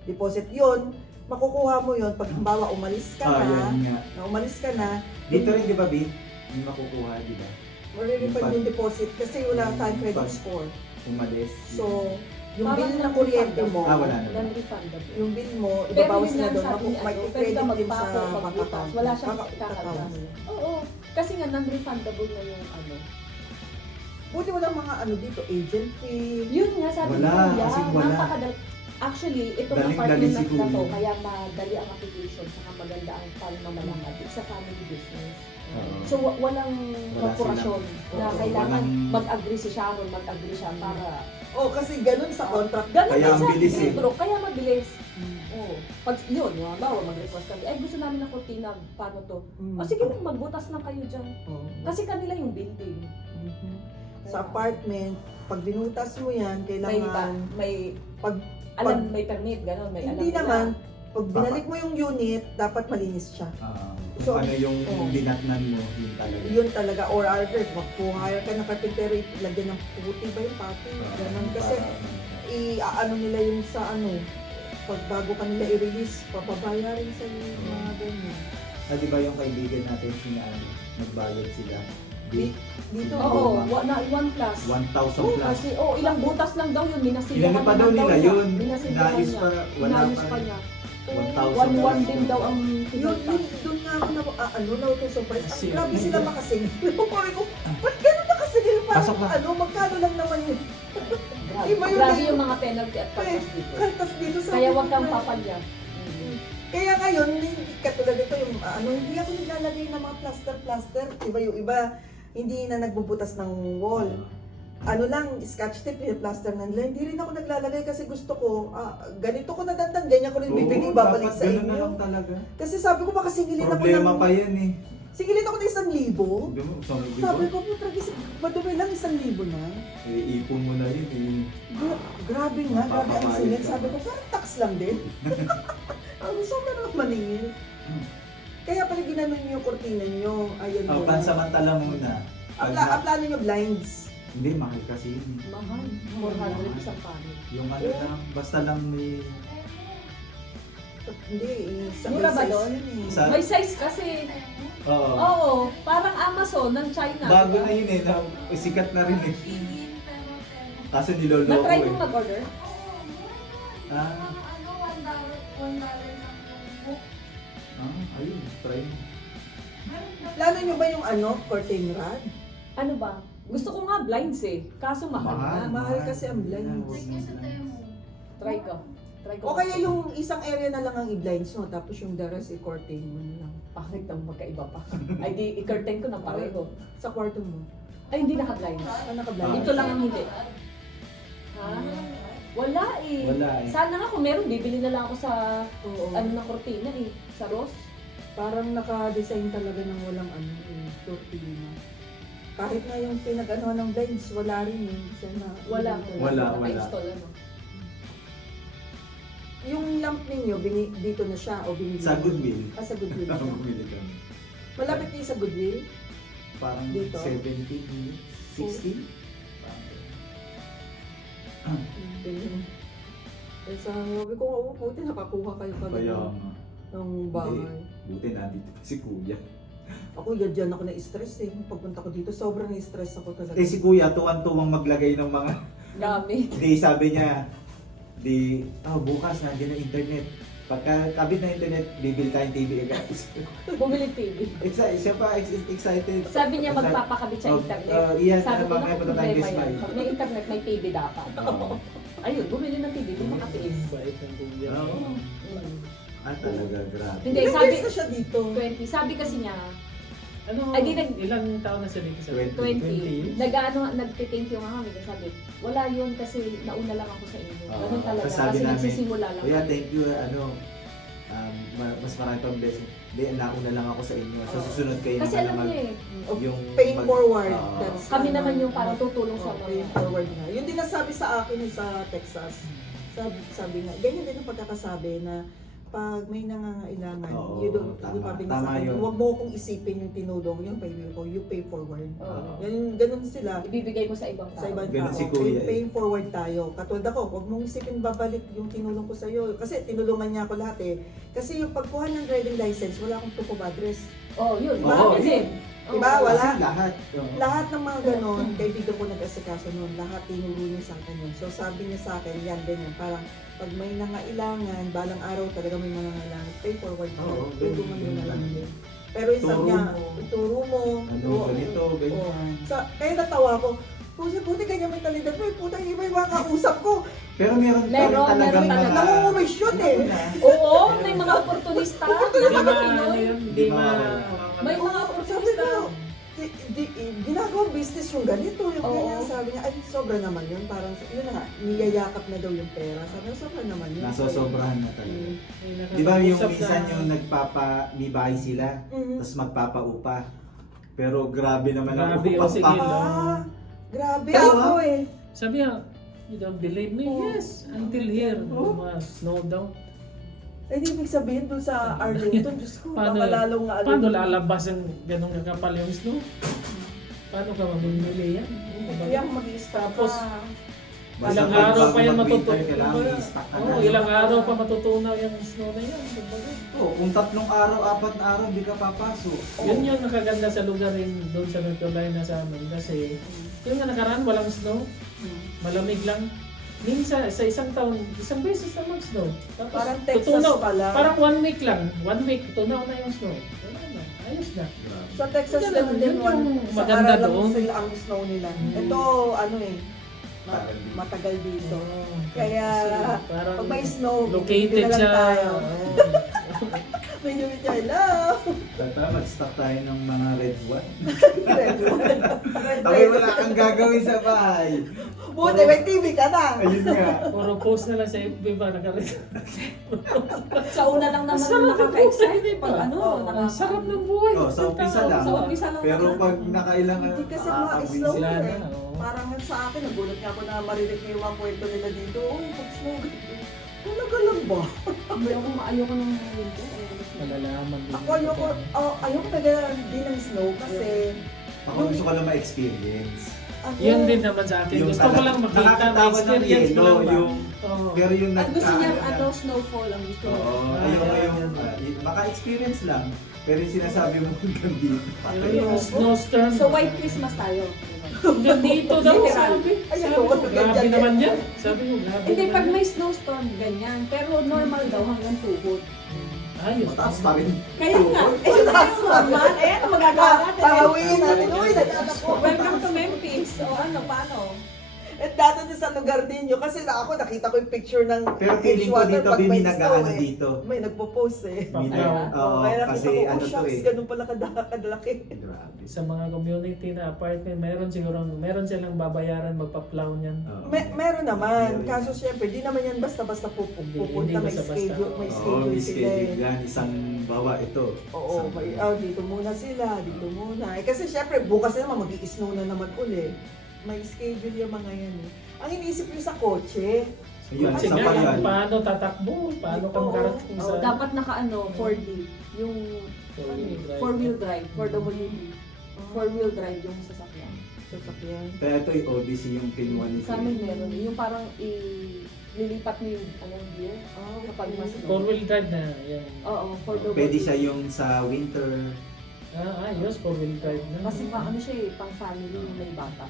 Deposit yun, makukuha mo yun pag halimbawa umalis ka yan nga. umalis ka na, Dito rin, di ba, B? Hindi makukuha, di ba? marirefund Yung yung deposit kasi wala tayong credit pag- score. Umalis. So, yung Parang bill na kuryente mo, wala na. Non-refundable. yung bill mo, Pero ibabawas yun na lang doon, sabi ni may ano, pwede credit ka din sa magpapo, bank pagbutas. account. Wala siyang Bank account kakagas. mo. Oo. Kasi nga non-refundable na yung ano. Buti walang mga ano dito, agent fee. Yun nga sabi ni Wala, Kuya, as in wala. Actually, itong Daling-dali apartment na siguro. to, kaya madali ang application, saka maganda ang pamamalakad. It's a family business. Oo. So, walang Wala korporasyon silang- na Oo, kailangan walang- mag-agree si Sharon, mag-agree siya para... Oh, kasi ganun sa contract. Ganun Kaya din ang sa bilis eh. Greenbrook, kaya mabilis. Oo. Pag yun, halimbawa mag-request kami, ay gusto namin ng kurtina, paano to? O sige lang, magbutas lang kayo dyan. Oo. Kasi kanila yung building. Mhm. Sa apartment, pag binutas mo yan, kailangan, May pag, may permit, gano'n, may alam hindi nila. naman, pag binalik mo yung unit, dapat malinis siya. Kung So, ano yung oh. dinatnan mo, yun talaga. Yun talaga, or other, mag-hire ka ng carpentero, ilagyan ng puti ba yung pati? Ganun. Kasi, i-ano nila yung sa ano, pag bago ka nila i-release, papabayarin sa mga ganyan. Di ba yung kaibigan natin, nagbayad sila? Dito, Oo, one plus. 1,000 Oo, plus. kasi ilang butas lang daw yun, minasilyahan Inano pa daw nila yun. Minasilyahan Inayos niya. pa, wala Inayos pa. pa niya. 1,000 1-1 din daw ang yun, pinultas. doon nga ako na, surprise. Ang Kasi- grabe sila makasingil. Sabi ko, ba't gano'n makasingil? Pasok na. Parang, magkano lang naman yun? Iba yun Grabe eh. yung mga penalty at kaltas dito. Kaltas dito sa Kaya wag kang papalya. Kaya ngayon, katulad ito yung hindi ako naglalagay ng mga plaster. Iba yung iba, hindi na nagbubutas ng wall. Ano lang, scotch tape, plaster na nila. Hindi rin ako naglalagay kasi gusto ko, ganito ko nadandan, ganyan ko rin bibigay, babalik sa Ganun na inyo. lang talaga. Kasi sabi ko, baka singilin ako Problema ng... pa yan eh. Singilin ako ng 1,000. Sabi mo, Sabi ko, putra, madumi lang 1,000 na. ipon mo na yun eh. Grabe nga, grabe ang Papabayad singil. ka. Sabi ko, parang tax lang din. Ang gusto ko naman maningil. Kaya pala ginanon niyo yung kurtina niyo. Ayun Oh, pansamantala muna. Ang plano niyo blinds. Hindi, mahal kasi yun eh. Mahal. 400 isang panel. Yung ano lang, basta lang may... Hindi, Mura ba doon? Sa- May size kasi. Oo. Oo, parang Amazon ng China. Bago diba? na yun eh, sikat na rin eh. Kaso niloloko Na-try eh. kong mag-order? Ah, ayun, try mo. Plano niyo ba yung curtain rod? Ano ba? Gusto ko nga blinds eh. Kaso mahal na. Mahal kasi ang blinds. Try ko. Try ko. O kaya yung isang area na lang ang i-blinds mo, tapos yung the rest i-curtain mo na lang. Bakit ang magkaiba pa? Ay di, i-curtain ko ng pareho. Sa kwarto mo. Ay, hindi naka-blinds. Naka-blinds. Ito lang ang hindi. Ha? Wala eh. Wala eh. Sana nga kung meron, bibili na lang ako sa Oo. ng kortina eh. Sa Ross. Parang naka-design talaga ng walang kurtina. Kahit na yung pinag-ano ng blinds, wala rin yung design na. Wala. Wala. Naka-install ano. Yung lamp ninyo, dito na siya o binili? Sa Goodwill. Sa Goodwill siya. Bumili kami. Malapit din sa Goodwill. Parang Dito? 17 minutes, 16? Ganyan. Eh, sabi ko, buti nakakuha kayo Kaya kagad nga. ng bahay. Buti nandito pa si Kuya. Ako, dyan ako na-stress eh. Pagpunta ko dito, sobrang na-stress ako talaga. Eh si Kuya, tuwan-tuwang maglagay ng mga... Gamit. Di sabi niya, bukas nandiyan na internet. Pagka kabit na internet, bibili tayong TV guys. Bumili TV. Siya pa excited. Sabi niya magpapakabit sa internet. Yes, Sabi ko, mamaya naku, punta tayo problema Best Buy. yun. Pag may internet, may TV dapat. Ayun, bumili ng TV, di makatiis. Bait ng kuya. Oo. Talaga, grabe. Hindi, Ilang sabi, years na siya dito? 20. Sabi kasi niya, Ano, Ay, di ilang taon na siya dito sa 20. Nagte-thank you nga kami. Sabi, wala yun kasi nauna lang ako sa inyo. Ganun talaga. Tapos sabi Kasi namin, nagsisimula lang. Kuya, kami. thank you, mas marami pang blessing. Hindi, nauna lang ako sa inyo. So, susunod kayo Kasi naman alam naman. niya eh. Yung Paying forward. Oo. That's, Kami naman yung parang tutulong sa mga. paying forward na. Yun din nasabi sa akin sa Texas. Sabi nga, ganyan din ang pagkakasabi na pag may nangangailangan, Oo, tama. sabi Tama niya sa akin, yun. huwag mo kong isipin yung tinulong, yung pay ko, you pay forward. Oo. Ganun sila. Ibibigay mo sa ibang Sa tao. ibang Ganun tao, si Kuya eh. pay forward tayo. Katulad ako, huwag mong isipin babalik yung tinulong ko sa'yo. Kasi tinulungan niya ako lahat eh. Kasi yung pagkuha ng driving license, wala akong proof of address. Oh, yun. Oo, Bakit yun. din? Diba? Oo. Wala. Kasi lahat. Oo. Lahat ng mga ganon, kaibigan ko nag-asikaso noon, lahat tinuro niya sa akin yun. So sabi niya sa akin, yan, ganyan, parang pag may nangailangan, balang araw talaga may mga nangailangan, pay forward ka, Oo, tulungan mo na lang din. Pero yung Turo sabi niya, mo. turo mo, Ano, oo, ganito, oo. ganyan. Kaya natawa ko, buti ganyan may talidad mo, puta, iba yung mga kausap ko. Pero meron pa rin Meron talagang talaga. mga... Nangungumisyon eh. Oo, may mga oportunista. Hindi May mga ma, Pinoy. ano yun, hindi ma, May mga Sabi oportunista. ko, ginagawang business yung ganito, yung Oo. ganyan. Sabi niya, ay, sobra naman yun. Parang, yun na nga, niyayakap na daw yung pera. Sabi niya, sobra naman yun. Nasosobrahan na talaga. Mm. Di ba yung Usap minsan na- yung may bahay sila, Mhm. tapos magpapaupa. Pero grabe naman ang Grabe, upa o sige. pa. Ah, grabe Pero, ako eh. Sabi niya, you don't believe me? Oh. Yes, until here. Oh. Snow daw. Eh, di ibig sabihin doon sa Arlington, Diyos ko, Paano- baka lalong nga Paano lalabas ang ganong kakapal yung snow? Paano ka mamimili yan? Kaya mag-i-stop Tapos, ka. Basta ilang pag- araw pa yan pag mag-winter, matutunaw. kailangan i-stock ka na. Ilang araw pa matutunaw yung snow na yan. Kumbaga. Oh, kung 3 araw, 4 na araw, hindi ka papasok. Yun yung nakaganda sa lugar rin doon sa North Carolina sa amin kasi yung nga nakaraan walang snow, malamig lang. Minsan sa isang taon, isang beses na mag-snow. Tapos Parang Texas tutunaw, pa lang. parang 1 week lang. 1 week, tutunaw na yung snow. Wala na, ayos na. Sa Texas Yun ganun din, yung sa maganda araw lang doon. sila ang snow nila. Mm. Ito, ano eh, matagal dito. Kaya, Kasi parang pag may snow, located bibili na lang siya. tayo. Oo. Medyo hello! Tata, mag-stock tayo ng mga red wine. Red wine. Tapos wala kang gagawin sa bahay. Buti, may TV ka na. Ayun nga. Puro post na lang sa FB ba nakarito. Sa una lang naman Sarap ng nakaka-excite buhay, pag ano, Oo, Ang sarap ng buhay. Oh, sa umpisa lang. Sa umpisa lang Pero naman. pag nakailangan, Hindi kasi mga snow sila eh. na, oo. Parang sa akin, nagulat niya ako na marinig niya yung mga kwento nila dito. Uy, pag snow, talaga lang ba? Ayoko ng winter. Malalaman din. Ako ayoko talaga din ng snow kasi Ako gusto ko lang ma-experience. ano, Yan din naman sa akin. Gusto ko lang makita, nakakatawa ng ma-experience ko yelo, lang ba? yung, Oo. pero yung Ang gusto niya, nagka- ano, snowfall ang gusto niya. Oo, yung maka-experience lang. Pero yung sinasabi mo hanggang dito. Yung snowstorm. So, white Christmas tayo. Hanggang dito daw, Literal. sabi. Ay, Sabi ito, ko, ganyan grabe yan. naman yan. Sabi ko, grabe Hindi, naman. pag may snowstorm, ganyan. Pero normal daw hanggang tuhod. Ayos. Mataas pa rin. Kaya nga, eh, that's normal. Eh, ano magagawa natin? Pangawin natin. Uy, nagtatapos. Welcome to Memphis. O ano, paano? At dati din sa lugar ninyo, kasi ako nakita ko yung picture ng Pero feeling ko Edgewater dito, pag may Bibi, snow nag-ano eh. dito. May nagpo-post eh. Pangalawa. Oo, Kaya nakita kasi ko, oh ano to shucks, eh. ganun pala kadalaki. Grabe. Sa mga community na apartment, meron silang babayaran magpa-plow niyan. Oo. Meron naman. Meron. Kaso syempre, di naman yan basta-basta Hindi pupunta. May basta-basta. schedule, may Oo, schedule may sila eh. schedule yan. Isang bawa ito. Oo, Isang- may, dito muna sila, dito muna. Eh, kasi syempre, bukas na naman, mag-i-snow na naman uli. May schedule yung mga yan eh. Ang iniisip nyo sa kotse, Ayun, Kasi isa nga, pa yan. paano tatakbo? Paano ka Oo. makarating Oh, sa... dapat naka-ano, 4D. Yung Four-wheel drive. 4-wheel drive, 4WD. 4-wheel drive yung sasakyan. sasakyan. Kaya ito yung Odyssey yung kinuha ni Sa amin meron. Yung parang lilipat mo yung anong gear. Kapag mas Four-wheel drive na. Yan. Oo, 4WD. Pwede siya yung sa winter. Ayos, four-wheel drive na. Kasi pa ano siya eh, pang family yung may bata.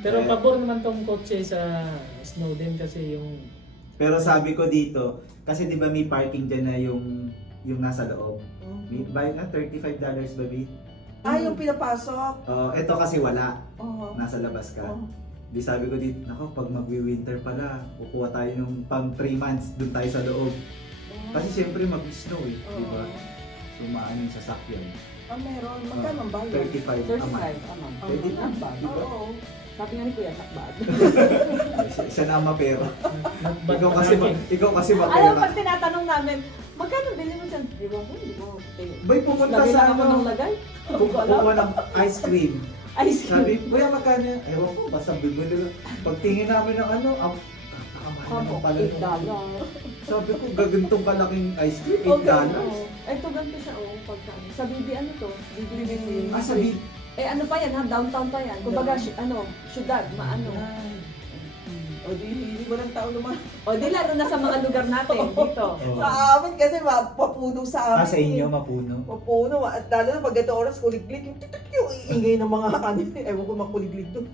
Pero Eh. pabor naman tong kotse sa snow din kasi yung... Pero sabi ko dito, kasi di ba may parking dyan na yung nasa loob. May bayad na $35 baby. Yung pinapasok. Ito kasi wala. Oo. Nasa labas ka. Oo. Di sabi ko dito, nako pag magwi-winter pala, kukuha tayo ng pang 3 months, dun tayo sa loob. Kasi siyempre mag-snow eh, di ba? So maano yung sasakyan. Meron. Magkano ang bayad? 35 a 35 month. a month. Pwede na, Not bad. di ba? Oo. Sabi nga ni Kuya, not bad. Siya na ang mapera. But Ikaw kasi Alam, mapera. pag tinatanong namin, magkano bili mo dyan? Di ba ko, di ba? Bay, pupunta Lagay sa lang ako ano, ng lagay. kukuha ng ice cream. Ice cream. Sabi, kuya magkano yan? Ewan ko, basta bibili lang. Pagtingin namin ng ano, kakamahal naman pala yun. Sabi ko, gagantong kalaking ice cream, $8. Ito ganito siya, pagka ano. Sa BB ano to? BB. Sabi, Eh ano pa yan ha? Downtown pa yan. Kumbaga, syudad, maano. O di, hindi mo ng tao naman. O di lalo na sa mga lugar natin, dito. Sa amin kasi mapuno sa amin. sa inyo, mapuno. Mapuno. At lalo na pag ito oras, kuliglig. Yung titik yung iingay ng mga ano. Ewan ko makuliglig doon.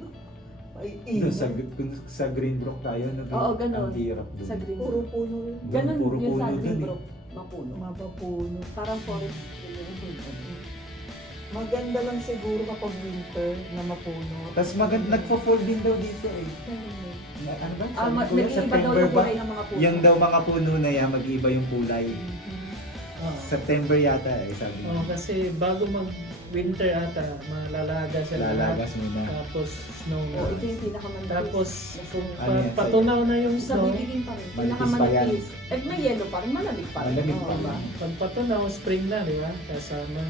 Ay, Doon ingay. sa Greenbrook tayo, Oo, ganun. ang hirap doon. Sa Green. Puro puno. Ganun Puro yun sa puno dun Green eh. Brook. Mapuno. Mapapuno. Parang forest. Maganda lang siguro kapag winter na mapuno. Tapos nagpo-fall din daw dito eh. Ano ba? Sabi ko, Nag-iiba daw September yung ba? kulay ng mga puno. Yung daw mga puno na yan, mag-iiba yung kulay. Oo. September yata eh, sabi niya. Kasi bago winter ata, malalaga sila. Lalagas muna. Tapos snow na. Oh, ito yung pinakamanipis. Tapos kung Ano yan, patunaw na yung sa snow, bibigin pa rin. Manipis pa yan. Pinakamanipis. Eh, may yellow pa rin, malamig pa rin. Malamig Oo, pa. diba? pag patunaw, spring na, di ba? Kasama.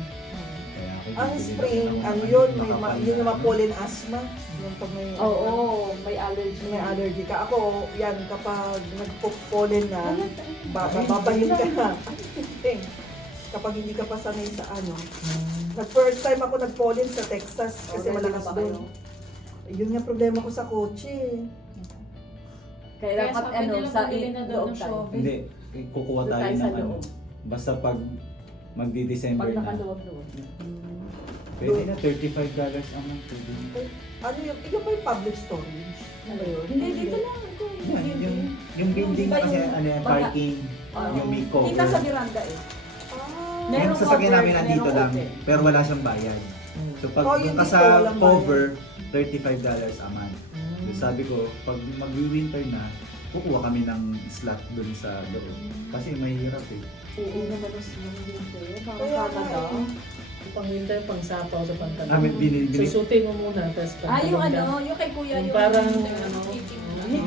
Kaya ako Ang bibili spring, ng ano mga yun, makapal yun yung na- mga pollen asthma. Yung pag may, Oo, may allergy. may allergy ka. Ako, yan, kapag nagpo-pollen na, babahin ka na. Kapag hindi ka pa sanay sa ano. Nag-first time ako nag-pollen sa Texas kasi Oh, malakas ready na ba doon. Yun nga problema ko sa kotse. Kaya dapat sabi ano, nila sa bumili na daw loob ng tayo. shovel. Hindi, kukuha Doon tayo tayo sa ng ano. loob. Basta pag magdi-December Pag na. nakaluwag-luwag. Pwede na $35 ang month. Pwede na. Ano yung, ikaw pa yung public storage? Ano yun? Hindi, dito lang. Ito, Yan, yung building Iba kasi yung ano yan, baga. parking, yung may cover. Kita sa veranda eh. Ah, Merong Yung sasakyan cover, namin nandito merong lang, open. pero wala siyang bayad. So pag Oh, doon yung ka dito, sa walang cover, $35 a month. So sabi ko, pag mag-winter na, kukuha kami ng slot doon sa loob. Kasi mahirap eh. Oo naman yung winter. Kaya Parang nga Canada. Pang winter, pang sapaw sa pantalon. Namin binibili. Susutin mo muna, tapos Ah, yung pantalon ka. ano, yung kay kuya, Yung yung parang,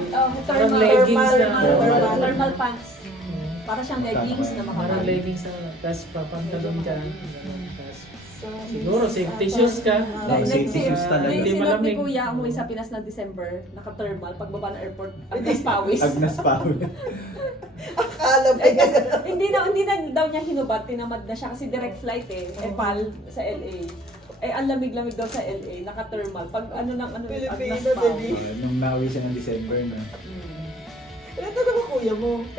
Parang thermal, leggings na. thermal pants. Mm. Para siyang leggings na Parang makapal. leggings na, tapos papantalon ka. Tapos so, siguro safety shoes ka. Oo, safety shoes talaga. Hindi Si malamig. Kuya umuwi sa Pinas na December, naka-thermal, pagbaba ng airport, agnas pawis. Agnas pa. akala ba Eh, yan? kasi hindi na daw niya hinubad, tinamad na siya kasi direct flight eh, EPAL sa LA. Eh, ang lamig-lamig daw sa LA, naka-thermal. Pag ano ng ano, Pilipino, agnas pawis. baby. Nung nauwi siya ng December na. Ilan na ba kuya mo? 1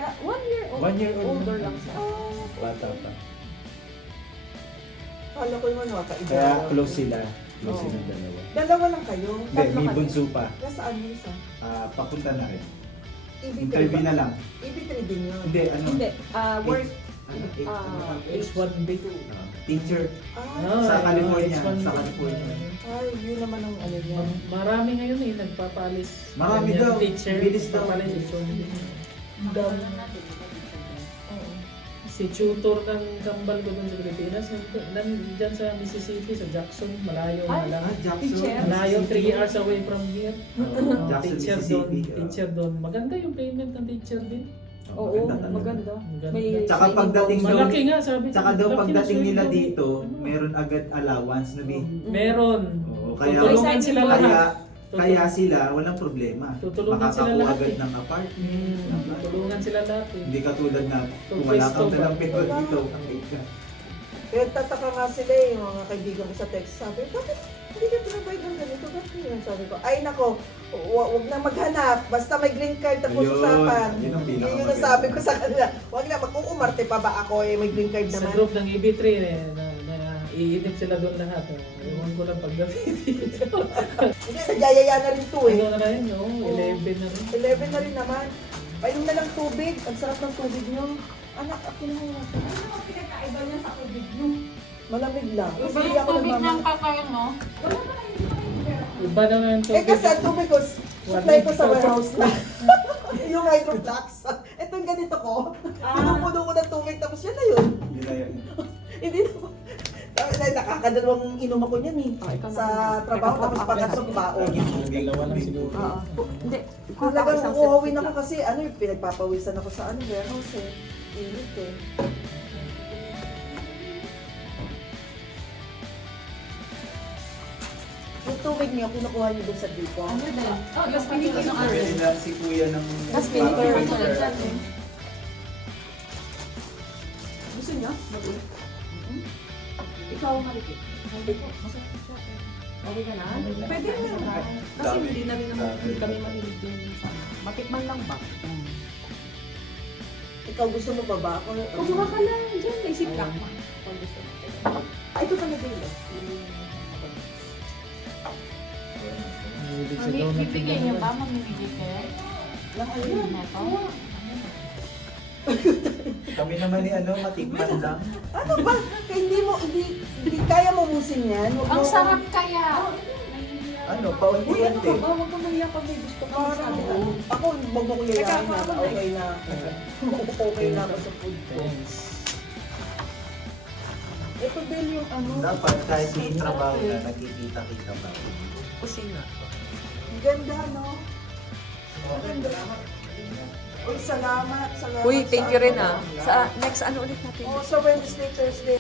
year old. 1 year old Older na. lang siya. Bata pa. Kala ko yung mga kaiba. Kaya close sila. Close Oo. silang dalawa. Dalawa lang kayo? Hindi, Tatlo may kami. bunso pa. Nasaan yung isa? Papunta na rin. EB3 Interview ba? na lang. EB3 din yun. Hindi, ano? Hindi, work. Ano, H1B2. teacher. Ah, Sa California, H1B2. sa California. ay, yun naman ang ano niya. Marami ngayon eh, nagpapalis. Marami Ganyan, daw. Teacher, Bilis daw. nagpapalis. H1B2. Dam. Si tutor ng kambal ko dun sa Pilipinas, nandyan sa Mississippi, sa Jackson, malayo na lang. Jackson. Teacher. Malayo, 3 hours away from here. Jackson, Teacher doon, Mississippi. teacher doon. Maganda yung payment ng teacher din. Oo, Maganda talaga. maganda. Maganda. May Tsaka training pagdating coach. doon- Malaki nga sabi. Tsaka daw malaki pagdating na nila sweldo. dito, Ano? meron agad allowance na bi. Meron. Oo, kaya Tutulungan sila May lahat. kaya sila walang problema. Tutulungan sila Makakakuha lahat agad eh. ng apartment. Tutulungan sila lahat eh. Hindi katulad na kung Kung wala pwesto kang ba? dalang pera dito. Kaya tataka nga sila eh, yung mga kaibigan ko sa text. Sabi, bakit hindi ka pinabay ng ganito? Bakit yun? Sabi ko, ay nako, wag na maghanap. Basta may green card tapos Ayun, usapan. yun ang Yun yung pinakamaganda. nasabi ko sa kanila. Wag na, mag-uumarte pa ba ako eh, may green card Sa naman. group ng EB3 eh, na iinip sila doon lahat. Ewan ko lang paggabi dito. Hindi, nagyayaya na rin to eh. Ano na rin, no? 11 na rin. 11 na rin naman. Painom na lang tubig. Ang sarap ng tubig nyo. Anak, akin na nga. Ano ang pinagkaiba niya sa tubig niyo? Malamig lang. Iba Hindi yung ako tubig ng nagmamahal. kakayan, no? Iba na nga yung tubig. Eh kasi ang tubig ko, supply ko sa warehouse na. Yung hydroflax. Ito yung ganito ko. Pinupuno ko ng tubig tapos yan na yun. Hindi na po. Sabi na, nakakadalawang inom ako niyan eh. Sa trabaho tapos pagkasok baon. Dalawa lang siguro. Oo. Hindi. Talagang Isang uuwin set ako lang. kasi ano yung pinagpapawisan ako sa ano warehouse eh. Init eh. Yung tubig niyo, kinukuha niyo doon sa dito. Ano din? Oh, yung pinili ng Pwede na si kuya ng Tapos pinili parang ng filter. dyan eh. Gusto niyo? Ikaw marikit. Okay ka na? Pwede na. Kasi hindi na rin naman hindi kami mahilig din sa matikman lang ba? Ikaw gusto mo ba ba? Ako, Kumuha ka lang dyan, may sip lang. Kung gusto mo. Ay, ito pala din. Ibig sa donut. Bibigay niya ba? Mamimigay kayo? Lang ayun na to? Kami naman ni ano, matikman lang. ano ba? Kaya hindi kaya mo musin yan. Huwag Ang mo- sarap kaya! Ano, Uy, ano paunti-unti. ka ba? Huwag ka mahiya pag may gusto ka. Parang, Sabi ka. ako, wag mo ko yayain Teka, na. ako Okay na ako. Okay na ako sa food ko. Thanks. Eh, Ito Bel yung ano. Dapat kahit may trabaho na, nakikita-kita pa. Kusina. Ang ganda, no? Ang ganda. Uy, salamat. Uy, thank you rin ah. Sa next ano ulit natin? Oh, sa Wednesday, Thursday.